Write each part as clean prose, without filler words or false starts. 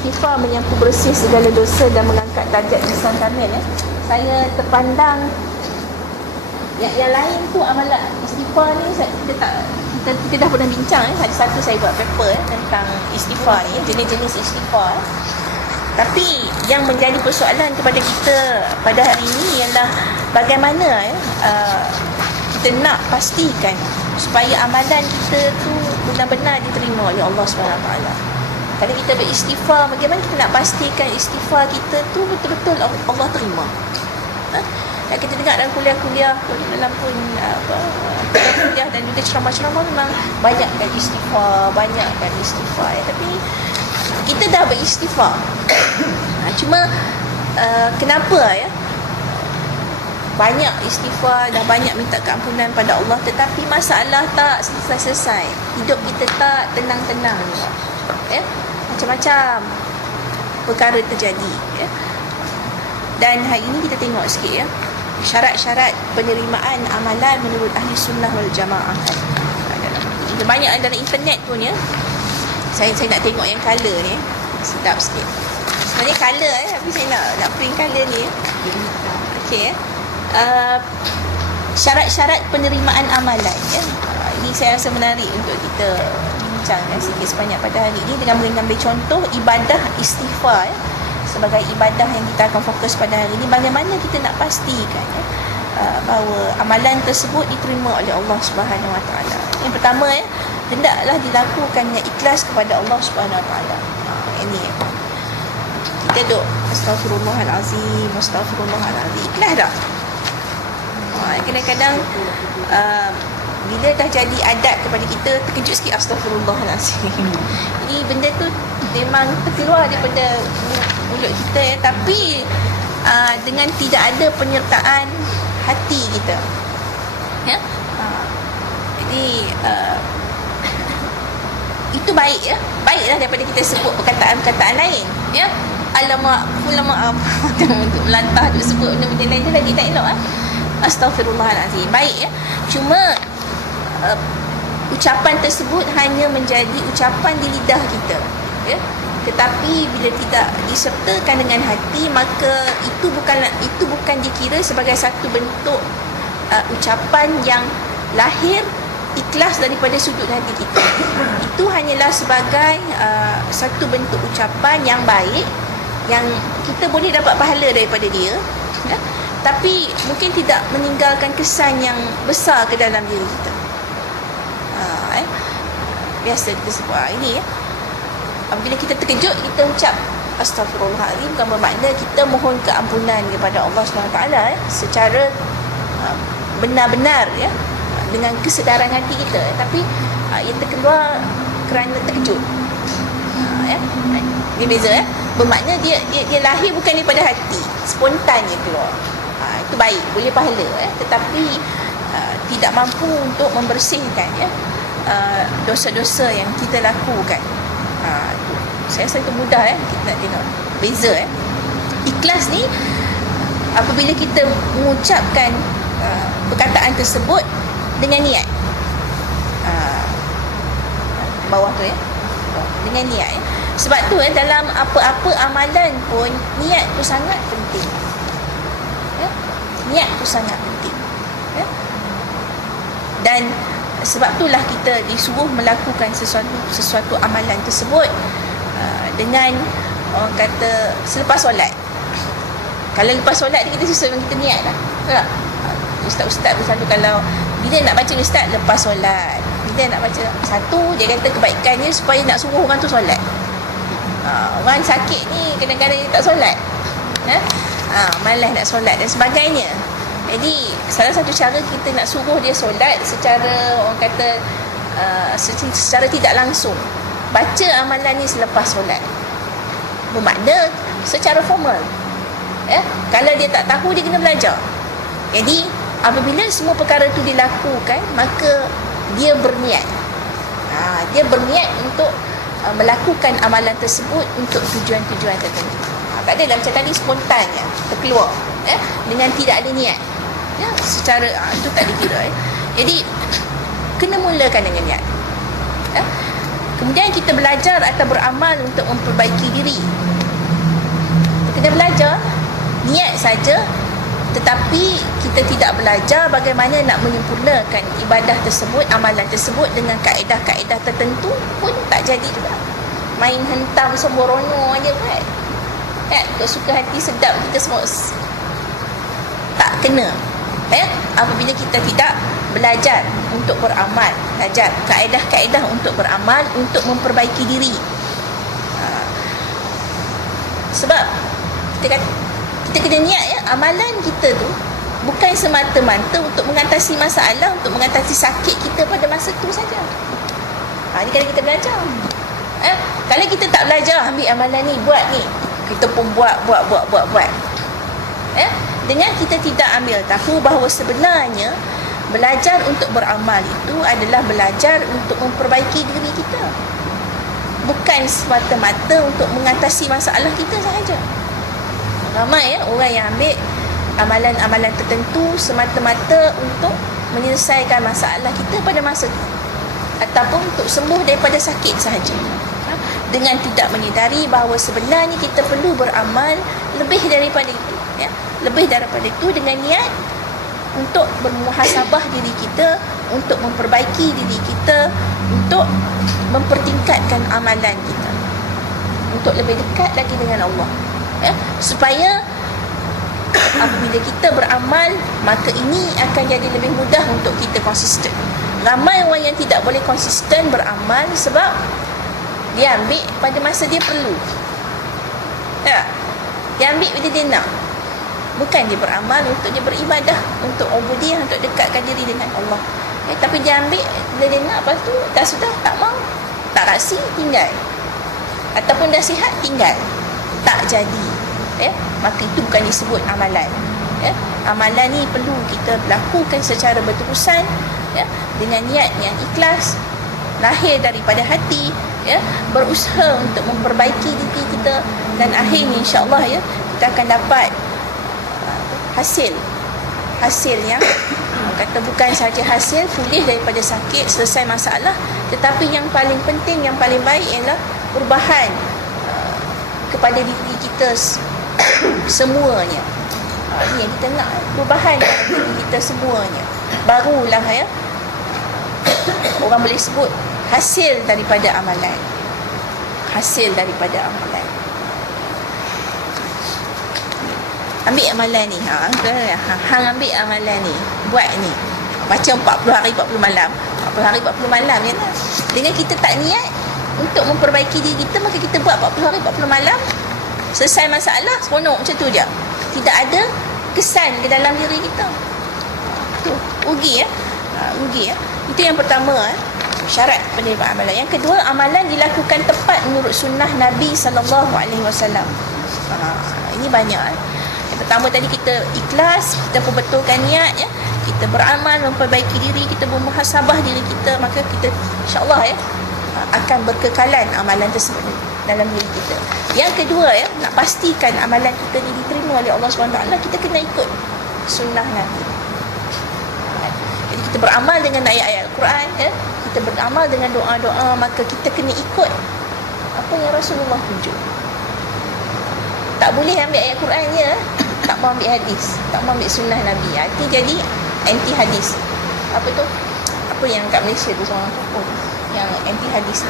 istighfar menyapu bersih segala dosa dan mengangkat darjat lisan kamil Saya terpandang yang lain tu amalan istighfar ni kita dah pernah bincang Hari satu saya buat paper tentang istighfar ni, jenis-jenis istighfar. Tapi yang menjadi persoalan kepada kita pada hari ini ialah bagaimana kita nak pastikan supaya amalan kita tu benar-benar diterima oleh Allah SWT. Kalau kita beristighfar, bagaimana kita nak pastikan istighfar kita tu betul-betul Allah terima? Dan kita dengar dalam kuliah-kuliah, dalam pun kuliah dan juga ceramah-ceramah memang banyakkan istighfar. Tapi kita dah beristighfar. Cuma kenapa banyak istighfar, dah banyak minta keampunan pada Allah, tetapi masalah tak selesai-selesai. Hidup kita tak tenang-tenang. Macam-macam perkara terjadi. Dan hari ini kita tengok sikit syarat-syarat penerimaan amalan menurut ahli sunnah wal jamaah. Banyak dalam internet pun saya nak tengok yang colour ni. Sedap sikit. Sebenarnya colour tapi saya nak print colour ni. Okey. Syarat-syarat penerimaan amalan ini saya rasa menarik untuk kita bincangkan sikit sebanyak pada hari ini dengan mengambil contoh ibadah istighfar sebagai ibadah yang kita akan fokus pada hari ini. Bagaimana kita nak pastikan bahawa amalan tersebut diterima oleh Allah Subhanahu Wa Taala. Yang pertama hendaklah dilakukan dengan ikhlas kepada Allah Subhanahu Wa Taala. Ini kita duk astagfirullahalazim, ikhlas tak? Kadang-kadang bila dah jadi adat kepada kita, terkejut sikit astagfirullahalazim. Ini benda tu memang terkeluar daripada mulut kita tapi dengan tidak ada penyertaan hati kita. Jadi itu baiklah daripada kita sebut perkataan-perkataan lain alamak, ulama untuk melantah untuk sebut benda-benda lain tu lagi tak elok astagfirullahalazim. Baik cuma ucapan tersebut hanya menjadi ucapan di lidah kita tetapi bila tidak disertakan dengan hati, maka itu bukan dikira sebagai satu bentuk ucapan yang lahir ikhlas daripada sudut hati kita. Itu hanyalah sebagai satu bentuk ucapan yang baik yang kita boleh dapat pahala daripada dia tapi mungkin tidak meninggalkan kesan yang besar ke dalam diri kita. Biasa kita sebut ini apabila kita terkejut, kita ucap astagfirullahaladzim, bukan bermakna kita mohon keampunan kepada Allah SWT secara benar-benar dengan kesedaran hati kita, tapi ia terkeluar kerana terkejut. Ini beza bermakna dia lahir bukan daripada hati, spontannya keluar. Itu baik, boleh pahala tetapi tidak mampu untuk membersihkan dosa-dosa yang kita lakukan. Saya rasa itu mudah kita nak tengok beza ikhlas ni apabila kita mengucapkan perkataan tersebut dengan niat bawah tu dengan niat sebab tu dalam apa-apa amalan pun niat tu sangat penting. Niat tu sangat penting dan sebab itulah kita disuruh melakukan sesuatu amalan tersebut dengan orang kata selepas solat. Kalau lepas solat kita sesuai dengan kita niat lah. Tak? Ustaz-ustaz pun selalu kalau bila nak baca ustaz lepas solat, bila nak baca satu dia kata kebaikannya supaya nak suruh orang tu solat. Orang sakit ni kadang-kadang dia tak solat, malas nak solat dan sebagainya. Jadi salah satu cara kita nak suruh dia solat secara orang kata secara tidak langsung, baca amalan ni selepas solat. Bermakna secara formal. Kalau dia tak tahu, dia kena belajar. Jadi apabila semua perkara tu dilakukan, maka dia berniat. Dia berniat untuk melakukan amalan tersebut untuk tujuan-tujuan tertentu. Tak ada macam tadi spontannya terkeluar dengan tidak ada niat. Secara itu tak dikira. Jadi kena mulakan dengan niat. Kemudian kita belajar atau beramal untuk memperbaiki diri. Kita belajar niat saja, tetapi kita tidak belajar bagaimana nak menyempurnakan ibadah tersebut, amalan tersebut dengan kaedah-kaedah tertentu pun tak jadi juga. Main hentam sembrono aja buat. Kan? Untuk suka hati sedap kita semua tak kena. Apabila kita tidak belajar untuk beramal, belajar kaedah-kaedah untuk beramal, untuk memperbaiki diri. Sebab kita kena niat amalan kita tu bukan semata-mata untuk mengatasi masalah, untuk mengatasi sakit kita pada masa tu saja. Ni kalau kita belajar. Kalau kita tak belajar, ambil amalan ni, buat ni, kita pun buat. Dengan kita tidak ambil tahu bahawa sebenarnya belajar untuk beramal itu adalah belajar untuk memperbaiki diri kita, bukan semata-mata untuk mengatasi masalah kita sahaja. Ramai orang yang ambil amalan-amalan tertentu semata-mata untuk menyelesaikan masalah kita pada masa itu, ataupun untuk sembuh daripada sakit sahaja, dengan tidak menyedari bahawa sebenarnya kita perlu beramal lebih daripada itu, lebih daripada itu, dengan niat untuk bermuhasabah diri kita, untuk memperbaiki diri kita, untuk mempertingkatkan amalan kita, untuk lebih dekat lagi dengan Allah, supaya apabila kita beramal, maka ini akan jadi lebih mudah untuk kita konsisten. Ramai orang yang tidak boleh konsisten beramal sebab dia ambil pada masa dia perlu, dia ambil bila dia nak. Bukan dia beramal untuk dia beribadah, untuk ubudiyah, untuk dekatkan diri dengan Allah. Tapi dia ambil bila dia nak, lepas tu dah sudah tak mau, tak rasi, tinggal. Ataupun dah sihat, tinggal. Tak jadi. Maka itu bukan disebut amalan. Amalan ni perlu kita lakukan secara berterusan, dengan niat yang ikhlas, lahir daripada hati, berusaha untuk memperbaiki diri kita, dan akhirnya insya-Allah kita akan dapat hasil yang kata bukan sahaja hasil pulih daripada sakit, selesai masalah, tetapi yang paling penting, yang paling baik ialah perubahan kepada diri kita semuanya. Ini yang kita nak, perubahan kepada diri kita semuanya. Barulah orang boleh sebut hasil daripada amalan. Ambil amalan ni, hang ambil amalan ni, buat ni, baca 40 hari 40 malam. 40 hari 40 malam je lah. Dengan kita tak niat untuk memperbaiki diri kita, maka kita buat 40 hari 40 malam, selesai masalah, seronok macam tu je, tidak ada kesan ke dalam diri kita. Tu rugi rugi. Itu yang pertama, syarat penerima amalan. Yang kedua, amalan dilakukan tepat menurut sunnah Nabi SAW. Ini banyak. Yang pertama tadi, kita ikhlas, kita perbetulkan niat, kita beramal, memperbaiki diri, kita bermuhasabah diri kita, maka kita insya-Allah akan berkekalan amalan tersebut dalam diri kita. Yang kedua, nak pastikan amalan kita ni diterima oleh Allah SWT, kita kena ikut sunnah Nabi. Jadi kita beramal dengan ayat-ayat Al-Quran, kita beramal dengan doa-doa, maka kita kena ikut apa yang Rasulullah tunjuk. Tak boleh ambil ayat Quran je, tak mau ambil hadis, tak mau ambil sunnah Nabi. Itu jadi anti hadis. Apa tu? Apa yang kat Malaysia tu seorang tokoh yang anti hadis.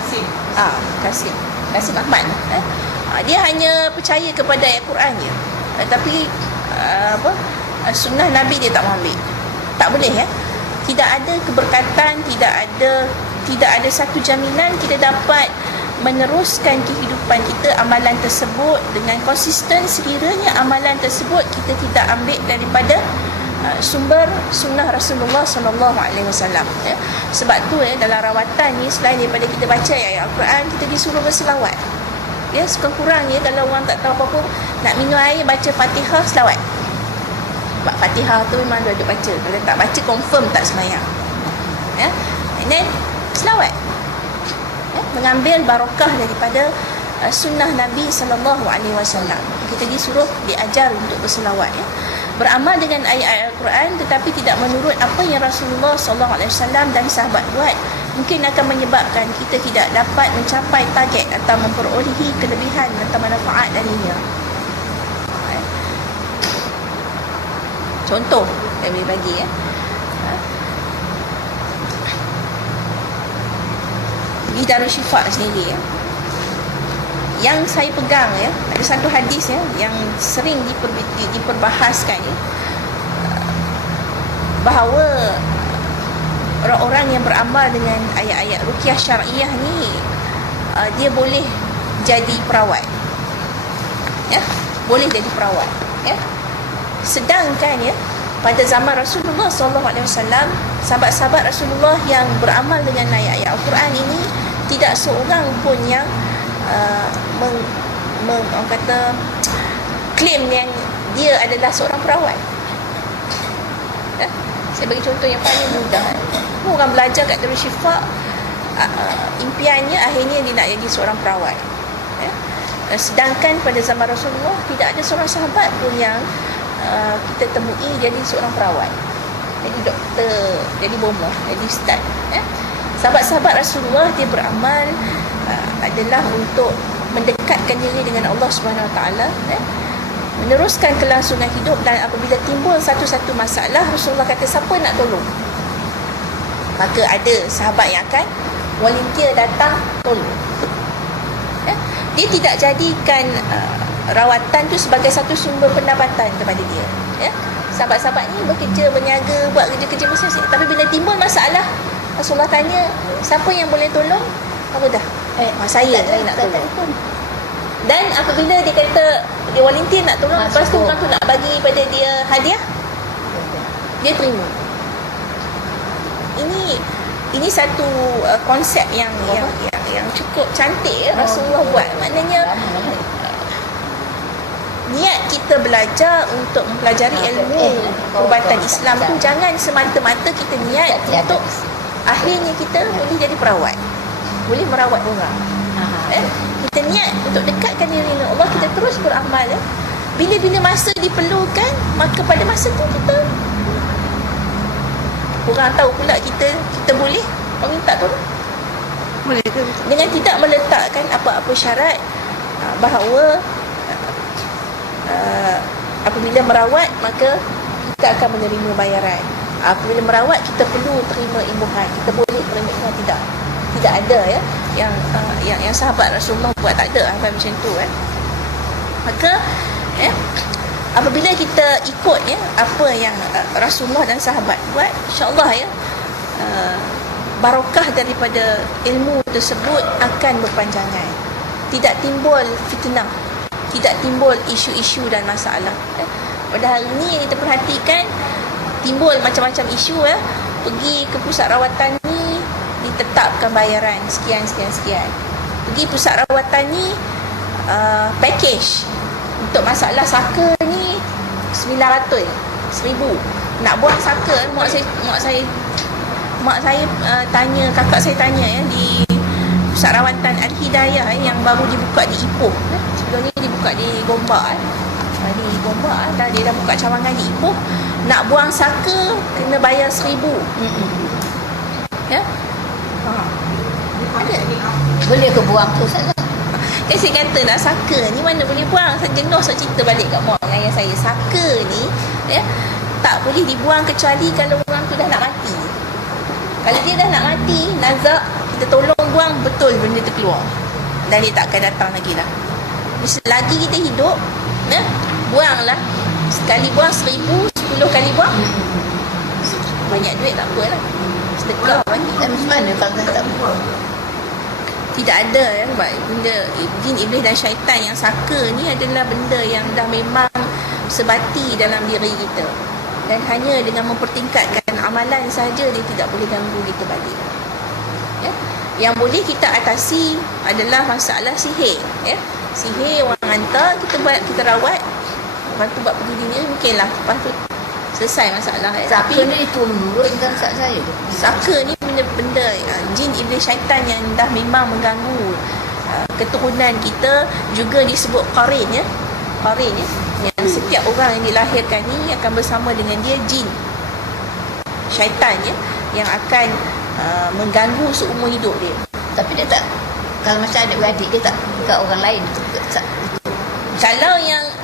Kasim Ahmad. Dia hanya percaya kepada ayat Quran je. Tapi sunnah Nabi dia tak mau ambil. Tak boleh Tidak ada keberkatan, tidak ada satu jaminan kita dapat meneruskan kehidupan kita amalan tersebut dengan konsisten sekiranya amalan tersebut kita tidak ambil daripada sumber sunnah Rasulullah SAW. Sebab tu dalam rawatan ni, selain daripada kita baca ayat Al-Quran, kita disuruh berselawat. Sekurang-kurang kalau orang tak tahu apa-apa, nak minum air, baca Fatihah, selawat. Sebab Fatihah tu memang dia baca. Kalau tak baca, confirm tak sembahyang. And then selawat, mengambil barakah daripada sunnah Nabi SAW. Kita disuruh, diajar untuk berselawat, beramal dengan ayat-ayat Al-Quran, tetapi tidak menurut apa yang Rasulullah SAW dan sahabat buat. mungkin akan menyebabkan kita tidak dapat mencapai target atau memperolehi kelebihan atau manfaat darinya. Contoh saya boleh bagi di Darul Syifa sendiri yang saya pegang ada satu hadis yang sering diperbahaskan bahawa orang-orang yang beramal dengan ayat-ayat ruqyah syar'iyah ni dia boleh jadi perawat, boleh jadi perawat, sedangkan pada zaman Rasulullah SAW, sahabat-sahabat Rasulullah yang beramal dengan ayat-ayat Al-Quran ini tidak seorang pun yang orang kata claim yang dia adalah seorang perawat. Saya bagi contoh yang paling mudah. Orang belajar kat Darul Syifa, impiannya akhirnya dia nak jadi seorang perawat. Sedangkan pada zaman Rasulullah tidak ada seorang sahabat pun yang kita temui jadi seorang perawat, jadi doktor, jadi bomoh, jadi ustaz. Sahabat-sahabat Rasulullah dia beramal adalah untuk mendekatkan diri dengan Allah Subhanahu Wa Taala, meneruskan kelangsungan hidup, dan apabila timbul satu-satu masalah, Rasulullah kata siapa nak tolong, maka ada sahabat yang akan volunteer datang tolong. Dia tidak jadikan rawatan tu sebagai satu sumber pendapatan kepada dia. Sahabat-sahabat ni bekerja, berniaga, buat kerja-kerja masing-masing, tapi bila timbul masalah, Rasulullah tanya siapa yang boleh tolong, apa dah? Saya nak tolong. Dan apabila dia kata dia volunteer nak tolong, lepas tu orang tu nak bagi pada dia hadiah, dia terima. Ini satu konsep yang cukup cantik Rasulullah buat. Maknanya niat kita belajar untuk mempelajari ilmu perubatan Islam tu jangan semata-mata kita niat untuk akhirnya kita boleh jadi perawat, boleh merawat orang. Kita niat untuk dekatkan diri dengan Allah, kita terus beramal. Bila-bila masa diperlukan, maka pada masa tu kita orang tahu pula kita boleh minta tolong. Boleh ke? Dengan tidak meletakkan apa-apa syarat bahawa apabila merawat maka kita akan menerima bayaran. Apabila merawat kita perlu terima imbuhan, kita boleh terima imbuhan, tidak ada yang sahabat Rasulullah buat, tak ada apa macam tu Maka apabila kita ikut apa yang Rasulullah dan sahabat buat, insya-Allah barakah daripada ilmu tersebut akan berpanjangan. Tidak timbul fitnah, tidak timbul isu-isu dan masalah. Pada hari ini yang kita perhatikan, timbul macam-macam isu pergi ke pusat rawatan ni ditetapkan bayaran sekian. Pergi pusat rawatan ni package untuk masalah saka ni 900, 1000. Nak buang saka, mak saya tanya, kakak saya tanya di pusat rawatan Al-Hidayah yang baru dibuka di Ipoh. Sebelum ni dibuka di Gombak. Dia dah buka cawangan di Ipoh. Nak buang saka kena bayar 1000. Boleh ke buang tu saja? Saya kata nak saka ni mana boleh buang. Saya jenuh saya cerita balik kat mak dengan ayah saya. Saka ni tak boleh dibuang kecuali kalau orang tu dah nak mati. Kalau dia dah nak mati, nazak, kita tolong buang, betul benda tu keluar, dan dia tak akan datang lagi lah. Selagi kita hidup, buanglah. Sekali buang 1000, 10 kali buang, banyak duit tak apa lah, sedekah bagi. Macam mana kalau tak buang? Tidak ada benda jin, iblis dan syaitan. Yang saka ni adalah benda yang dah memang sebati dalam diri kita, dan hanya dengan mempertingkatkan amalan saja dia tidak boleh ganggu kita balik. Yang boleh kita atasi adalah masalah sihir. Sihir orang hantar, kita rawat, lepas tu buat pendirian, mungkinlah lepas tu selesai masalah. Saka ni turun kan saya tu. Saka ni benda jin, iblis, syaitan yang dah memang mengganggu keturunan kita. Juga disebut qarin qarin yang setiap orang yang dilahirkan ni akan bersama dengan dia jin, syaitan yang akan mengganggu seumur hidup dia. Tapi dia tak, kalau macam adik-beradik dia tak kat orang lain tak.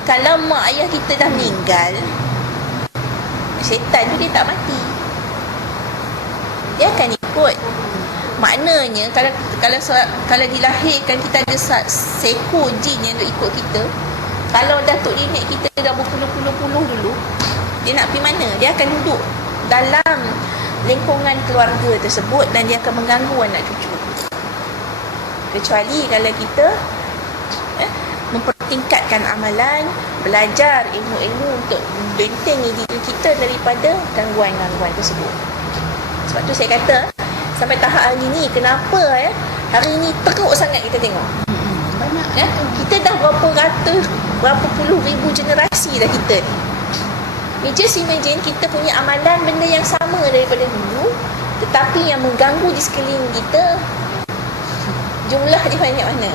Kalau mak ayah kita dah meninggal, syaitan tu dia tak mati, dia akan ikut. Maknanya kalau dilahirkan kita ada seekor jin yang duk ikut kita, kalau datuk nenek kita dah berpuluh-puluh dulu, dia nak pergi mana? Dia akan duduk dalam lingkungan keluarga tersebut dan dia akan mengganggu anak cucu. Kecuali kalau kita mempertingkatkan amalan, belajar ilmu-ilmu untuk bentengi diri kita daripada gangguan-gangguan tersebut. Sebab tu saya kata, sampai tahap hari ni, kenapa hari ni teruk sangat kita tengok. Banyak Kita dah berapa puluh ribu generasi dah kita ni. Just imagine kita punya amalan benda yang sama daripada dulu, tetapi yang mengganggu di sekeliling kita jumlah dia banyak mana.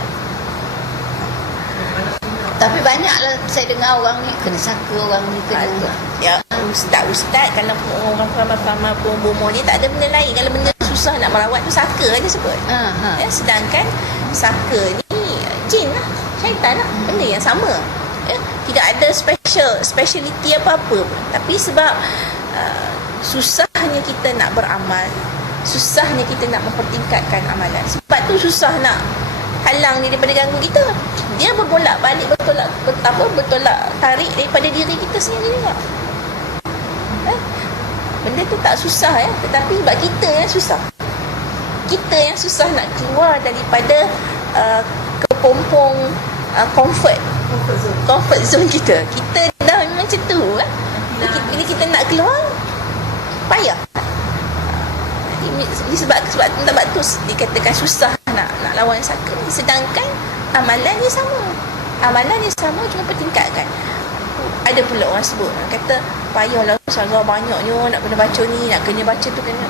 Tapi banyaklah saya dengar orang ni kena saka, orang ni kena. Ya, ustaz kalau orang ramai-ramai bomo ni tak ada benda lain. Kalau benda susah nak merawat tu saka aja sebut. Sedangkan saka ni jin lah, syaitan lah, benda yang sama. Tidak ada speciality apa-apa pun. Tapi sebab susahnya kita nak beramal, susahnya kita nak mempertingkatkan amalan, sebab tu susah nak halang dia daripada ganggu kita. Dia berbolak-balik, bertolak tarik daripada diri kita sendiri juga. Benda tu tak susah tetapi sebab kita yang susah. Kita yang susah nak keluar daripada kepompong comfort zone kita. Kita dah memang macam tu Bila kita nak keluar, payah. Sebab tu dikatakan susah nak lawan saka. Sedangkan amalan dia sama, cuma pertingkatkan. Ada pula orang sebut, kata payahlah salah banyaknya nak kena baca ni, nak kena baca tu kena.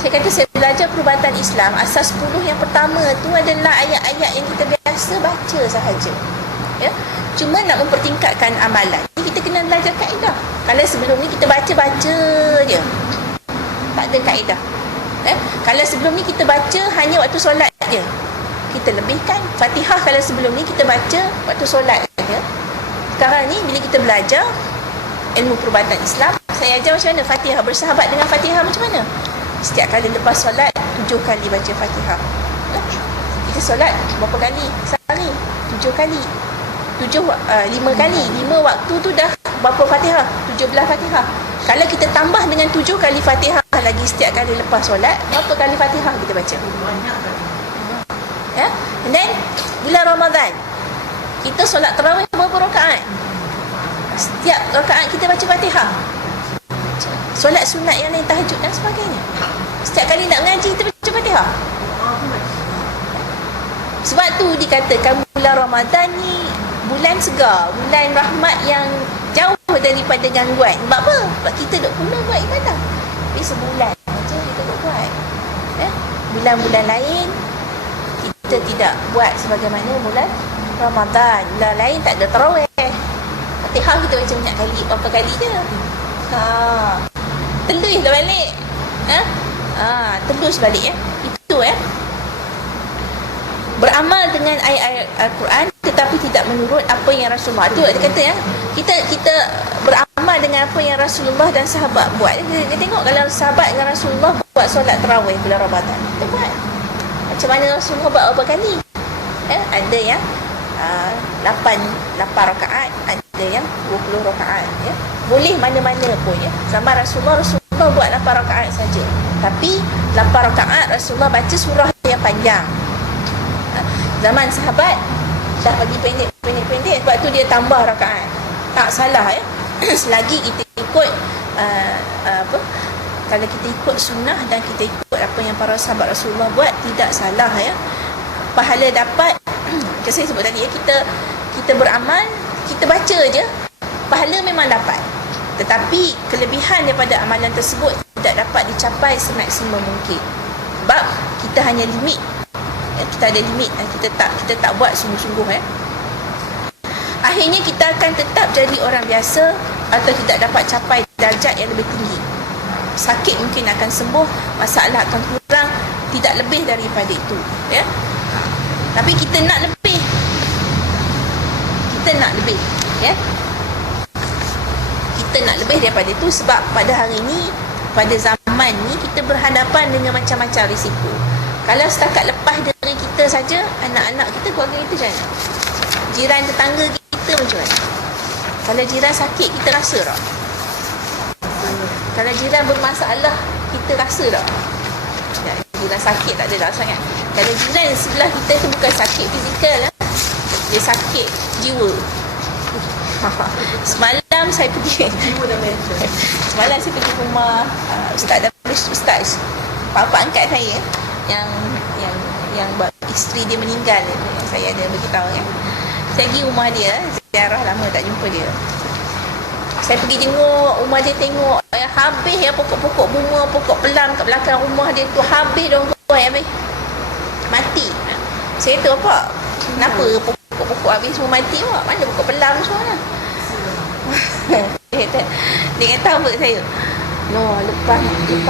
Saya kata saya belajar perubatan Islam, asas 10 yang pertama tu adalah ayat-ayat yang kita biasa baca sahaja. Cuma nak mempertingkatkan amalan, kita kena belajar kaedah. Kalau sebelum ni kita baca-baca je, tak ada kaedah. Kalau sebelum ni kita baca hanya waktu solat je, kita lebihkan. Fatihah kalau sebelum ni kita baca waktu solat je. Sekarang ni bila kita belajar ilmu perubatan Islam, saya ajar macam mana Fatihah, bersahabat dengan Fatihah macam mana. Setiap kali lepas solat 7 kali baca Fatihah. Kita solat berapa kali sehari? 7 kali. 5 kali. 5 waktu tu dah berapa Fatihah? 17 Fatihah. Kalau kita tambah dengan 7 kali Fatihah lagi setiap kali lepas solat, berapa kali Fatihah kita baca? And then bulan Ramadan, kita solat tarawih berapa rakaat? Setiap rakaat kita baca Fatihah. Solat sunat yang lain, tahajud dan sebagainya, setiap kali nak mengaji kita baca Fatihah. Sebab tu dikatakan bulan Ramadan ni bulan segar, bulan rahmat yang jauh daripada gangguan. Sebab apa? Sebab kita duk pula buat ibadah. Tapi sebulan aja kita duk buat. Bulan-bulan lain kita tidak buat sebagaimana bulan Ramadan. Bulan lain tak ada tarawih. Fatihah kita baca banyak kali, berapa kali je. Telus lah balik. Telus balik Itu beramal dengan ayat-ayat Al-Quran tetapi tidak menurut apa yang Rasulullah. Itu dia kata kita beramal dengan apa yang Rasulullah dan sahabat buat. Kita tengok kalau sahabat dengan Rasulullah buat solat tarawih bulan Ramadan, kita buat macam mana Rasulullah buat berapa kali. Ada yang 8 rakaat, ada yang 20 rakaat. Boleh mana-mana pun. Zaman Rasulullah buat 8 rakaat saja. Tapi 8 rakaat Rasulullah baca surah yang panjang. Zaman sahabat dah bagi pendek, sebab tu dia tambah rakaat. Tak salah selagi kita ikut kalau kita ikut sunnah dan kita ikut apa yang para sahabat Rasulullah buat, tidak salah. Pahala dapat. Macam saya sebut tadi, kita beramal, kita baca je, pahala memang dapat. Tetapi kelebihan daripada amalan tersebut tidak dapat dicapai semaksimum mungkin. Sebab kita hanya limit. Kita ada limit, kita tak buat sungguh-sungguh. Akhirnya kita akan tetap jadi orang biasa atau tidak dapat capai darjat yang lebih tinggi. sakit mungkin akan sembuh, masalah akan kurang, tidak lebih daripada itu, ya. Tapi kita nak lebih. Kita nak lebih, ya. Kita nak lebih daripada itu sebab pada hari ini, pada zaman ni kita berhadapan dengan macam-macam risiko. Kalau setakat lepas dari kita saja, anak-anak kita, keluarga kita macam mana? Jiran tetangga kita macam mana? Kalau jiran sakit, kita rasa tak? Kalau jiran bermasalah, kita rasa tak? Jiran sakit tak ada tak sangat. Kalau jiran sebelah kita tu bukan sakit fizikal, dia sakit jiwa. Semalam saya pergi Semalam saya pergi rumah Ustaz bapa angkat saya yang isteri dia meninggal, yang saya ada beritahu, ya. Saya pergi rumah dia, ziarah, lama tak jumpa dia. Saya pergi tengok rumah dia, tengok habis ya pokok-pokok bunga, pokok pelam kat belakang rumah dia tu habis dah orang habis. Mati. Saya kata, "Apa? Kenapa pokok-pokok habis semua mati, Pak? Mana pokok pelam semua?" Dia kata apa saya? No, lepas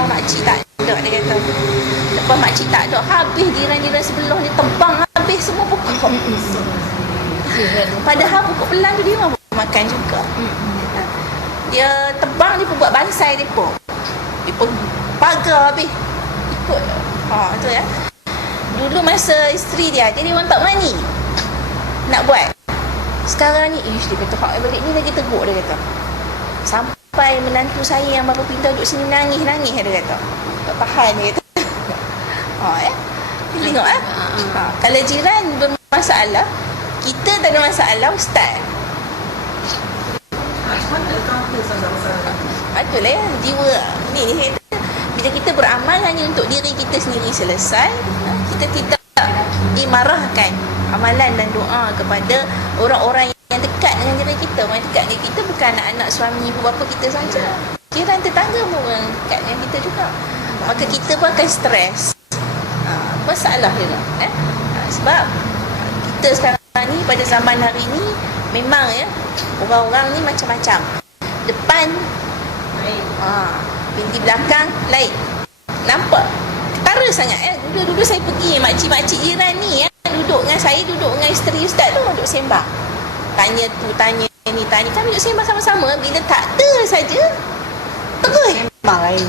makcik tak ada, dia kata. Lepas makcik tak ada, habis jiran-jiran sebelah ni tebang habis semua pokok. Padahal pokok pelang tu dia orang makan juga. Dia tebang, dia pun buat bansai dia pun. Dia pun pagar habis. Ikut. Tu ya. Dulu masa isteri dia orang tak berani nak buat. Sekarang ni, dia kata, "Hak balik ni lagi teruk," dia kata. Sampai menantu saya yang baru pindah duduk sini nangis-nangis, dia kata. Tak tahan, dia kata. Tengok kalau jiran bermasalah, kita tak ada masalah, Ustaz. Itulah ya, jiwa ni dia kata, bila kita beramal hanya untuk diri kita sendiri selesai, kita tidak dimarahkan amalan dan doa kepada orang-orang yang dekat dengan diri kita. Orang dekat dengan kita bukan anak-anak, suami, ibu bapa kita saja. Jiran tetangga pun orang dekat dengan kita juga. Maka kita pun akan stres. Masalah dia lah. Sebab kita sekarang ni, pada zaman hari ni, memang ya, orang-orang ni macam-macam. Depan binti belakang lain. Nampak? Ketara sangat. Dulu saya pergi, makcik-makcik jiran ni duduk dengan saya, duduk dengan isteri Ustaz tu, duduk sembang. Tanya tu, tanya ni, tanya. Kami duduk sembang sama-sama. Bila tak ada saja, terus Sembang lain.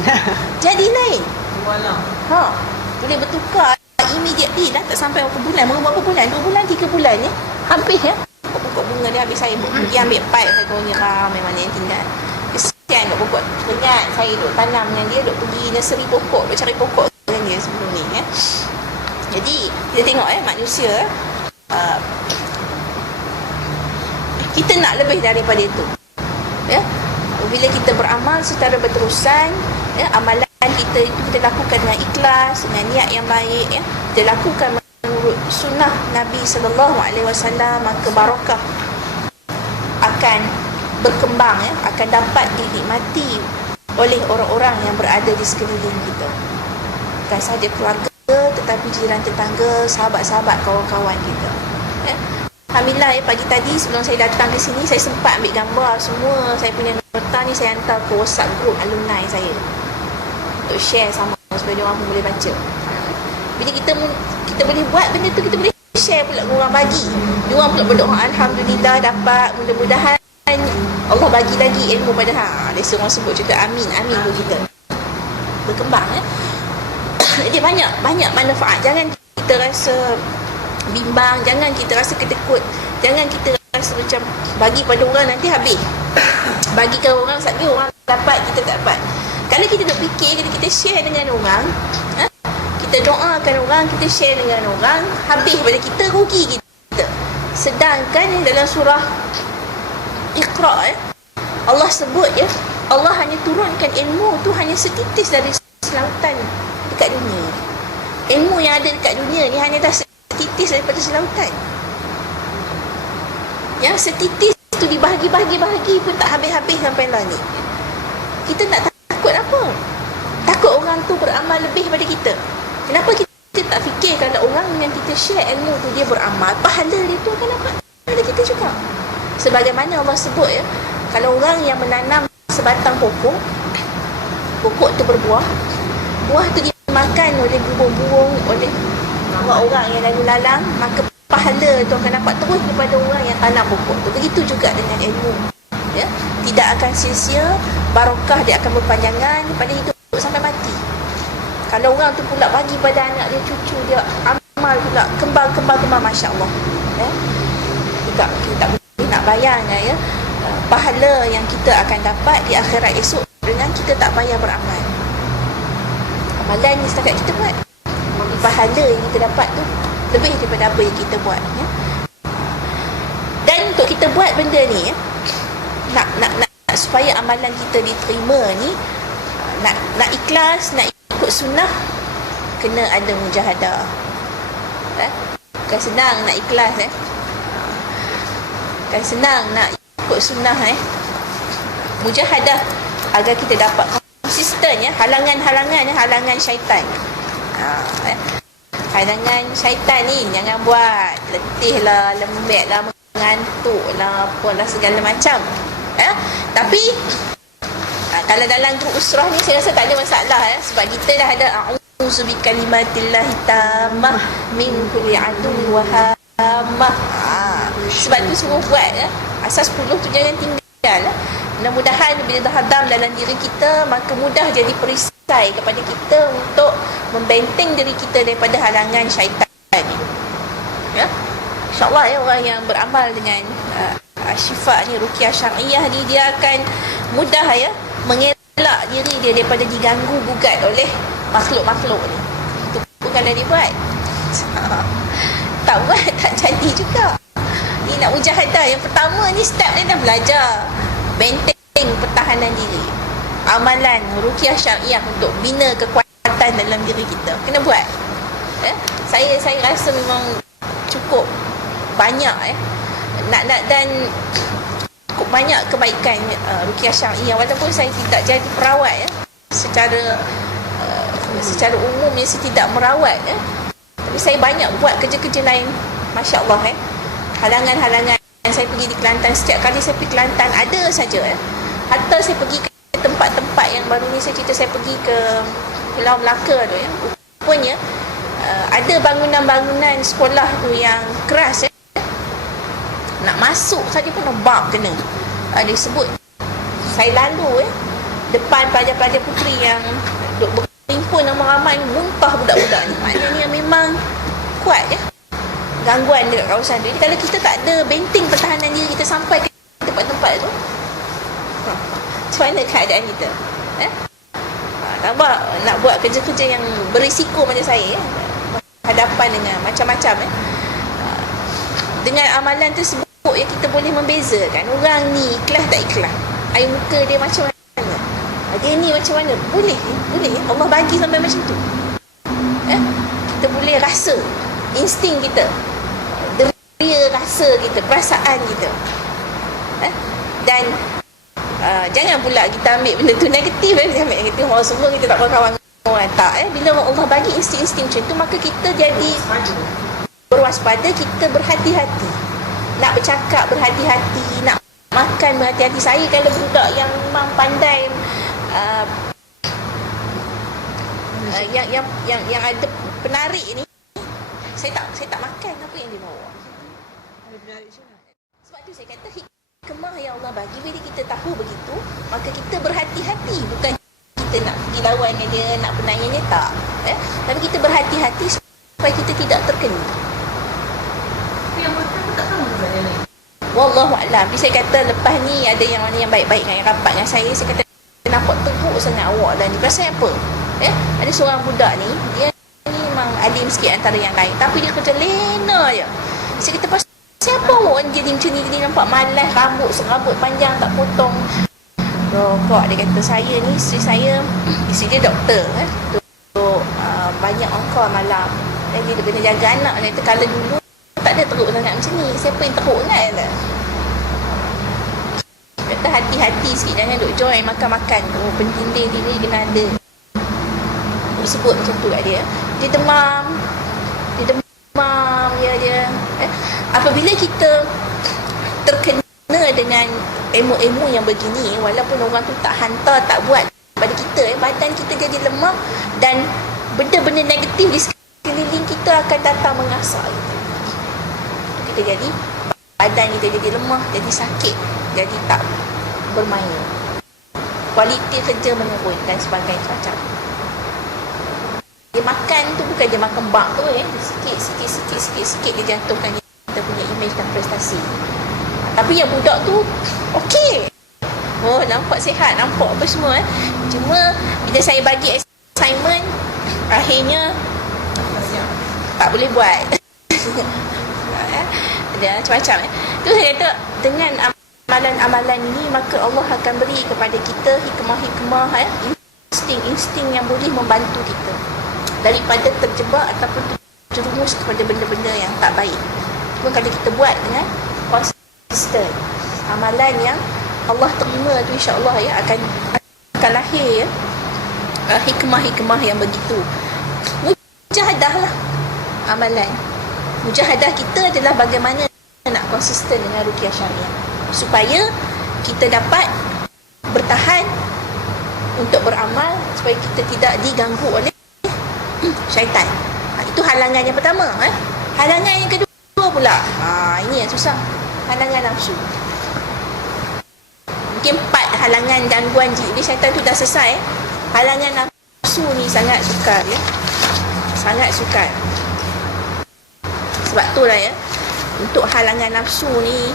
jadi lain. Boleh bertukar immediately. Dah tak sampai berapa bulan, berapa bulan, 2 bulan, 3 bulan ni, habis ya. Pokok bunga dia habis. Saya pergi ambil pipe, saya tahunya ramai mana yang tinggal. Kesian kat pokok teringat saya duduk tanam dengan dia, duduk pergi nursery pokok, duduk cari pokok dengan dia sebelum ni ya. Jadi kita tengok manusia, kita nak lebih daripada itu, ya. Bila kita beramal secara berterusan, ya, amalan kita itu kita lakukan dengan ikhlas, dengan niat yang baik, ya. Kita lakukan menurut sunnah Nabi SAW, maka barakah akan berkembang, ya, akan dapat dinikmati oleh orang-orang yang berada di sekeliling kita. Bukan sahaja keluarga, tetapi jiran tetangga, sahabat-sahabat, kawan-kawan kita, ya. Alhamdulillah pagi tadi sebelum saya datang ke sini, saya sempat ambil gambar semua saya punya nota ni, saya hantar ke WhatsApp group alumni saya untuk share sama supaya dia orang pun boleh baca. Bila kita boleh buat benda tu, kita boleh share pula ke orang, bagi dia orang pula berdoa, alhamdulillah dapat, mudah-mudahan Allah bagi lagi ilmu pada dia semua sebut juga amin untuk kita berkembang, ya. Jadi banyak manfaat. Jangan kita rasa bimbang, jangan kita rasa kedekut, jangan kita rasa macam bagi pada orang nanti habis. Bagikan orang, saat ni orang dapat, kita tak dapat. Kalau kita duk fikir, kita share dengan orang, kita doakan orang, kita share dengan orang, habis pada kita, rugi kita. Sedangkan dalam surah Iqra, Allah sebut, ya, Allah hanya turunkan ilmu tu hanya setitis dari selautan dekat dunia. Ilmu yang ada dekat dunia ni hanya dah setitis daripada selautan. Yang setitis tu dibahagi-bahagi pun tak habis-habis sampai langit. Kita nak takut apa? Takut orang tu beramal lebih daripada kita. Kenapa kita tak fikir kalau orang yang kita share ilmu tu dia beramal, pahala dia tu akan dapat pada kita juga. Sebagaimana Allah sebut, ya, kalau orang yang menanam sebatang pokok, pokok tu berbuah, buah tu dimakan oleh burung-burung, oleh orang yang lalu lalang, maka pahala tu akan dapat terus kepada orang yang tanam pokok tu. Begitu juga dengan ilmu, ya, tidak akan sia-sia, barakah dia akan berpanjangan pada hidup sampai mati. Kalau orang tu pula bagi pada anak dia, cucu dia, amal pula, kembar-kembar, masya-Allah, ya. Kita tak boleh nak bayang, ya, pahala yang kita akan dapat di akhirat esok dengan kita tak payah beramal. Amalan ni setakat kita buat, pahala yang kita dapat tu lebih daripada apa yang kita buat, ya. Dan untuk kita buat benda ni, ya, nak supaya amalan kita diterima ni, nak ikhlas, nak ikut sunnah, kena ada mujahadah. Bukan senang nak ikhlas, bukan senang nak ikut sunnah, mujahadah agar kita dapat konsisten, ya. Halangan syaitan, halangan syaitan ni jangan buat. Letih lah, lembek lah, mengantuk lah, apalah segala macam, ya. Tapi kalau dalam grup usrah ni saya rasa tak ada masalah, ya. Sebab kita dah ada a'udzu bikalimatillahi tammah min kulli aduwwin wa hamah. Sebab tu semua buat, ya. Asas 10 tu jangan tinggal, ya. Mudah-mudahan bila dah hadam dalam diri kita, maka mudah jadi perisai kepada kita untuk membenteng diri kita daripada halangan syaitan ni, ya. InsyaAllah, ya, orang yang beramal dengan Syifa ni, ruqyah syar'iyah ni, dia akan mudah, ya, mengelak diri dia daripada diganggu gugat oleh makhluk-makhluk ni. Itu pun kalau dia buat. Tak buat tak jadi juga. Ni nak mujahadah. Yang pertama ni, step ni dah belajar benteng pertahanan diri, amalan ruqyah syar'iyah untuk bina kekuatan dalam diri kita. Kena buat, ya? Saya rasa memang cukup banyak, ya, nak dan cukup banyak kebaikan ruqyah syar'iyah. Walaupun saya tidak jadi perawat, ya, secara umumnya saya tidak merawat, ya, tapi saya banyak buat kerja-kerja lain, masya-Allah, ya. Halangan-halangan. Saya pergi di Kelantan, setiap kali saya pergi Kelantan ada saja, ya. Hatta saya pergi ke tempat-tempat yang baru ni saya cerita, saya pergi ke Pulau Melaka tu, ya. Rupanya ada bangunan-bangunan sekolah tu yang keras, ya. Nak masuk saja pun bab kena. Dia sebut, saya lalu, ya, depan pelajar-pelajar puteri yang duk berhimpun ramai-ramai, muntah budak-budak ni. Maknanya memang kuat, ya, gangguan dekat kawasan tu. Jadi kalau kita tak ada benteng pertahanan diri kita sampai ke tempat-tempat tu, macam mana keadaan kita, nak buat kerja-kerja yang berisiko macam saya, ya, hadapan dengan macam-macam, ya. Dengan amalan tersebut, ya, kita boleh membezakan orang ni ikhlas tak ikhlas, air muka dia macam mana, dia ni macam mana. Boleh, ya. Allah bagi sampai macam tu, ya. Kita boleh rasa insting kita, deria rasa kita, perasaan kita, dan jangan pula kita ambil benda tu negatif, kita ambil negatif, semua kita tak berkawan dengan orang, tak, bila Allah bagi insting-insting macam tu, maka kita jadi berwaspada, kita berhati-hati, nak bercakap berhati-hati, nak makan berhati-hati. Saya kalau budak yang memang pandai yang ada penarik ni, saya tak makan apa yang dia bawa. Sebab tu saya kata hikmah yang Allah bagi, bila kita tahu begitu, maka kita berhati-hati. Bukan kita nak pergi lawan dengan dia, nak penanya dia, tak, tapi kita berhati-hati supaya kita tidak terkena. Tapi yang makan tu tak sama dengan yang lain. Wallahualam. Tapi saya kata lepas ni ada yang mana yang baik-baik dengan yang rapat dengan saya kata nampak teruk sangat awak lah ni. Pasal apa? Ada seorang budak ni, dia ni memang alim sikit antara yang lain, tapi dia kerja lena je. Saya kata, pasal siapa awak ni jadi macam ni, jadi nampak malas, rambut panjang tak potong. Rokok, dia kata, saya ni, isteri dia doktor, untuk banyak ongkar malam. Dia kena jaga anak. Dia kata, kalau dulu tak ada teruk sangat macam ni, siapa yang teruk kan? Kata hati-hati sikit, jangan duk join makan-makan tu, pentindir diri kena ada. Dia sebut macam tu kat dia. Dia demam, dia apabila kita terkena dengan ilmu-ilmu yang begini, walaupun orang tu tak hantar, tak buat pada kita kita, badan kita jadi lemah dan benda-benda negatif di sekeliling kita akan datang mengasah kita. Kita jadi, badan kita jadi lemah, jadi sakit, jadi tak bermain, kualiti kerja menurun dan sebagainya macam. Dia makan tu bukan dia makan bak tu sikit dia jatuhkan kita punya image dan prestasi. Tapi yang budak tu okey. Oh, nampak sihat, nampak apa semua Cuma bila saya bagi assignment, akhirnya tak boleh buat. Dia macam-macam Tu saya kata, dengan amalan-amalan ini, maka Allah akan beri kepada kita hikmah-hikmah, insting-insting yang boleh membantu kita daripada terjebak ataupun terjerumus kepada benda-benda yang tak baik. Cuma kalau kita buat dengan konsisten, amalan yang Allah terima tu, insya-Allah akan lahir hikmah-hikmah yang begitu. Mujahadah lah amalan. Mujahadah kita adalah bagaimana nak konsisten dengan ruqyah syariah supaya kita dapat bertahan untuk beramal, supaya kita tidak diganggu oleh syaitan. Itu halangan yang pertama. Halangan yang kedua pula, ini yang susah, halangan nafsu. Mungkin 4 halangan gangguan iblis syaitan tu dah selesai. Halangan nafsu ni sangat sukar sangat sukar. Sebab tu lah untuk halangan nafsu ni,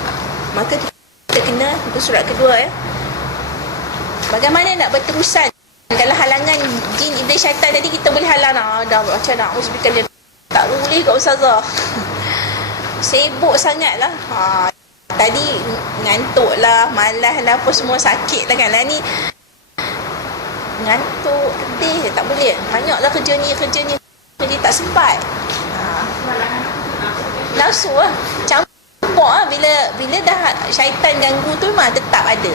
maka kita kena, itu surat kedua bagaimana nak berterusan. Kalau halangan jin iblis syaitan tadi kita boleh halang, dah macam nak uzbikan, tak boleh kat ustazah. Sibuk sangat lah. Tadi ngantuk lah, malas lah, apa semua sakit lah kan. Ni ngantuk, sedih, tak boleh. Banyaklah kerja ni, kerja tak sempat. Nafsu lah, campur lah. Bila dah syaitan ganggu tu memang tetap ada.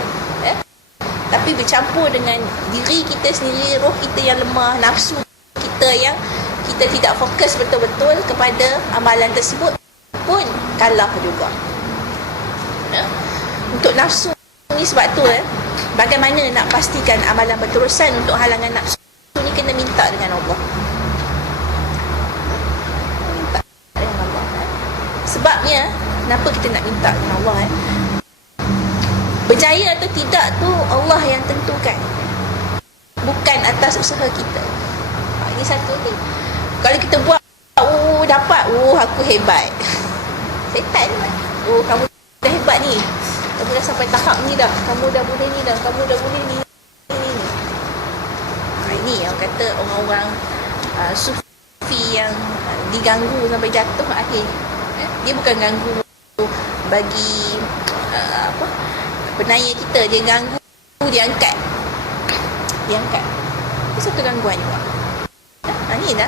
Tapi bercampur dengan diri kita sendiri, roh kita yang lemah, nafsu kita yang kita tidak fokus betul-betul kepada amalan tersebut pun kalah juga. Untuk nafsu ni, sebab tu bagaimana nak pastikan amalan berterusan untuk halangan nafsu ni, kena minta dengan Allah. Minta dengan Allah. Sebabnya kenapa kita nak minta dengan Allah berjaya atau tidak tu Allah yang tentukan, bukan atas usaha kita. Ini satu ni. Kalau kita buat, dapat, aku hebat, setan lah. Kamu dah hebat ni, kamu dah sampai tahap ni dah, kamu dah boleh ni dah, kamu dah boleh ni. Ini yang kata orang-orang sufi yang diganggu sampai jatuh akhir. Dia bukan ganggu bagi penaya kita, dia ganggu, dia angkat. Itu satu gangguan juga. Ni dah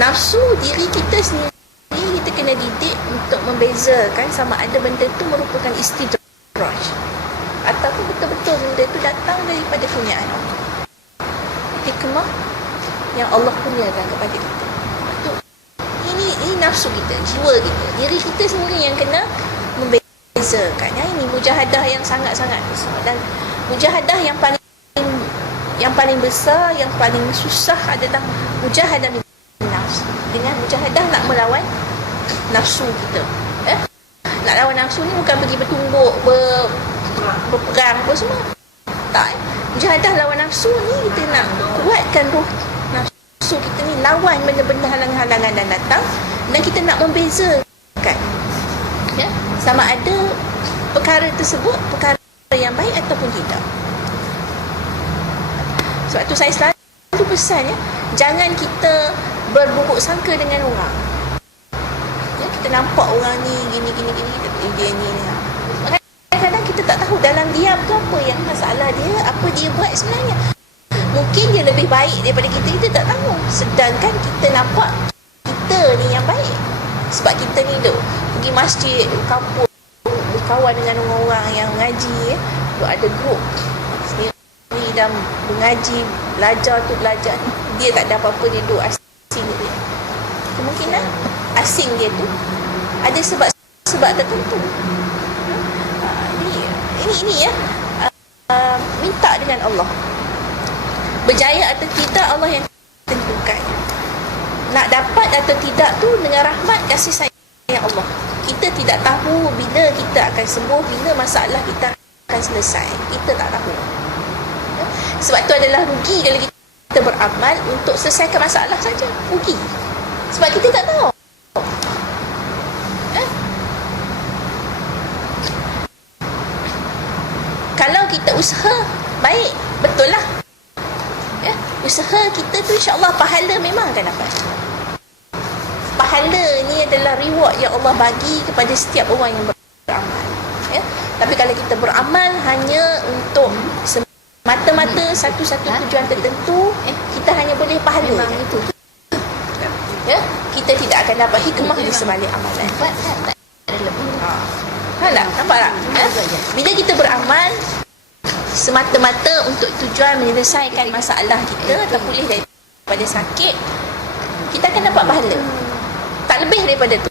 nafsu diri kita sendiri. Kita kena didik untuk membezakan sama ada benda tu merupakan istidraj ataupun betul-betul benda tu datang daripada kurniaan Allah, hikmah yang Allah kurniakan kepada kita. Ini nafsu kita, jiwa kita, diri kita sendiri yang kena membezakan. Ini mujahadah yang sangat-sangat besar, dan mujahadah yang paling besar, yang paling susah adalah mujahadah nafsu. Dengan mujahadah nak melawan nafsu kita. Nak lawan nafsu ni bukan pergi bertumbuk, berperang apa semua. Tak. Mujahadah lawan nafsu ni, kita nak kuatkan roh nafsu kita ni, lawan benda-benda halangan-halangan dan datang, dan kita nak membezakan sama ada perkara tersebut perkara yang baik ataupun tidak. Sebab tu saya selalu pesan jangan kita berburuk sangka dengan orang. Kita nampak orang ni gini dia ni. Kadang-kadang kita tak tahu dalam diam tu apa yang masalah dia, apa dia buat sebenarnya. Mungkin dia lebih baik daripada kita tak tahu. Sedangkan kita nampak kita ni yang baik. Sebab kita ni pergi masjid, kampung, berkawan dengan orang-orang yang mengaji, ada grup sendiri dan mengaji, belajar ni. Dia tak ada apa-apa, dia duduk asing dia. Kemungkinan asing dia tu ada sebab tertentu. Ini minta dengan Allah. Berjaya atau tidak Allah yang tentukan. Nak dapat atau tidak tu dengan rahmat kasih sayang Allah. Kita tidak tahu bila kita akan sembuh, bila masalah kita akan selesai. Kita tak tahu. Sebab tu adalah rugi kalau kita beramal untuk selesaikan masalah saja. Rugi. Sebab kita tak tahu. Kalau kita usaha, baik, betul lah. Usaha kita tu insya-Allah pahala memang akan dapat. Pahala ni adalah reward yang Allah bagi kepada setiap orang yang beramal. Tapi kalau kita beramal hanya untuk mata-mata satu-satu tujuan tertentu, kita hanya boleh pahala. Memang itu. Kita tidak akan dapat hikmah di sebalik amalan. Tak ada lebih. Nampak tak? Bila kita beramal semata-mata untuk tujuan menyelesaikan masalah kita atau pulih daripada sakit, kita akan dapat pahala. Tak lebih daripada tu.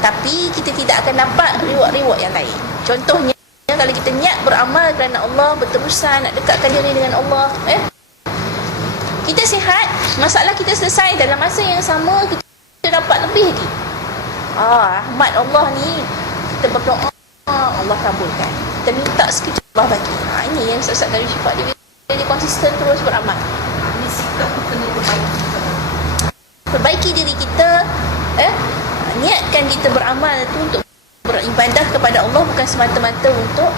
Tapi kita tidak akan dapat reward-reward yang lain. Contohnya, kalau kita niat beramal kerana Allah, berterusan nak dekatkan diri dengan Allah, kita sihat, masalah kita selesai, dalam masa yang sama kita dapat lebih lagi. Rahmat Allah ni, kita berdoa, Allah kabulkan. Kita minta sekejap, Allah bagi. Ini yang Ustaz dari Syifa, dia konsisten terus beramal. Ini sikap kena perbaiki. Perbaiki diri kita, niatkan kita beramal tu untuk beribadah kepada Allah, bukan semata-mata untuk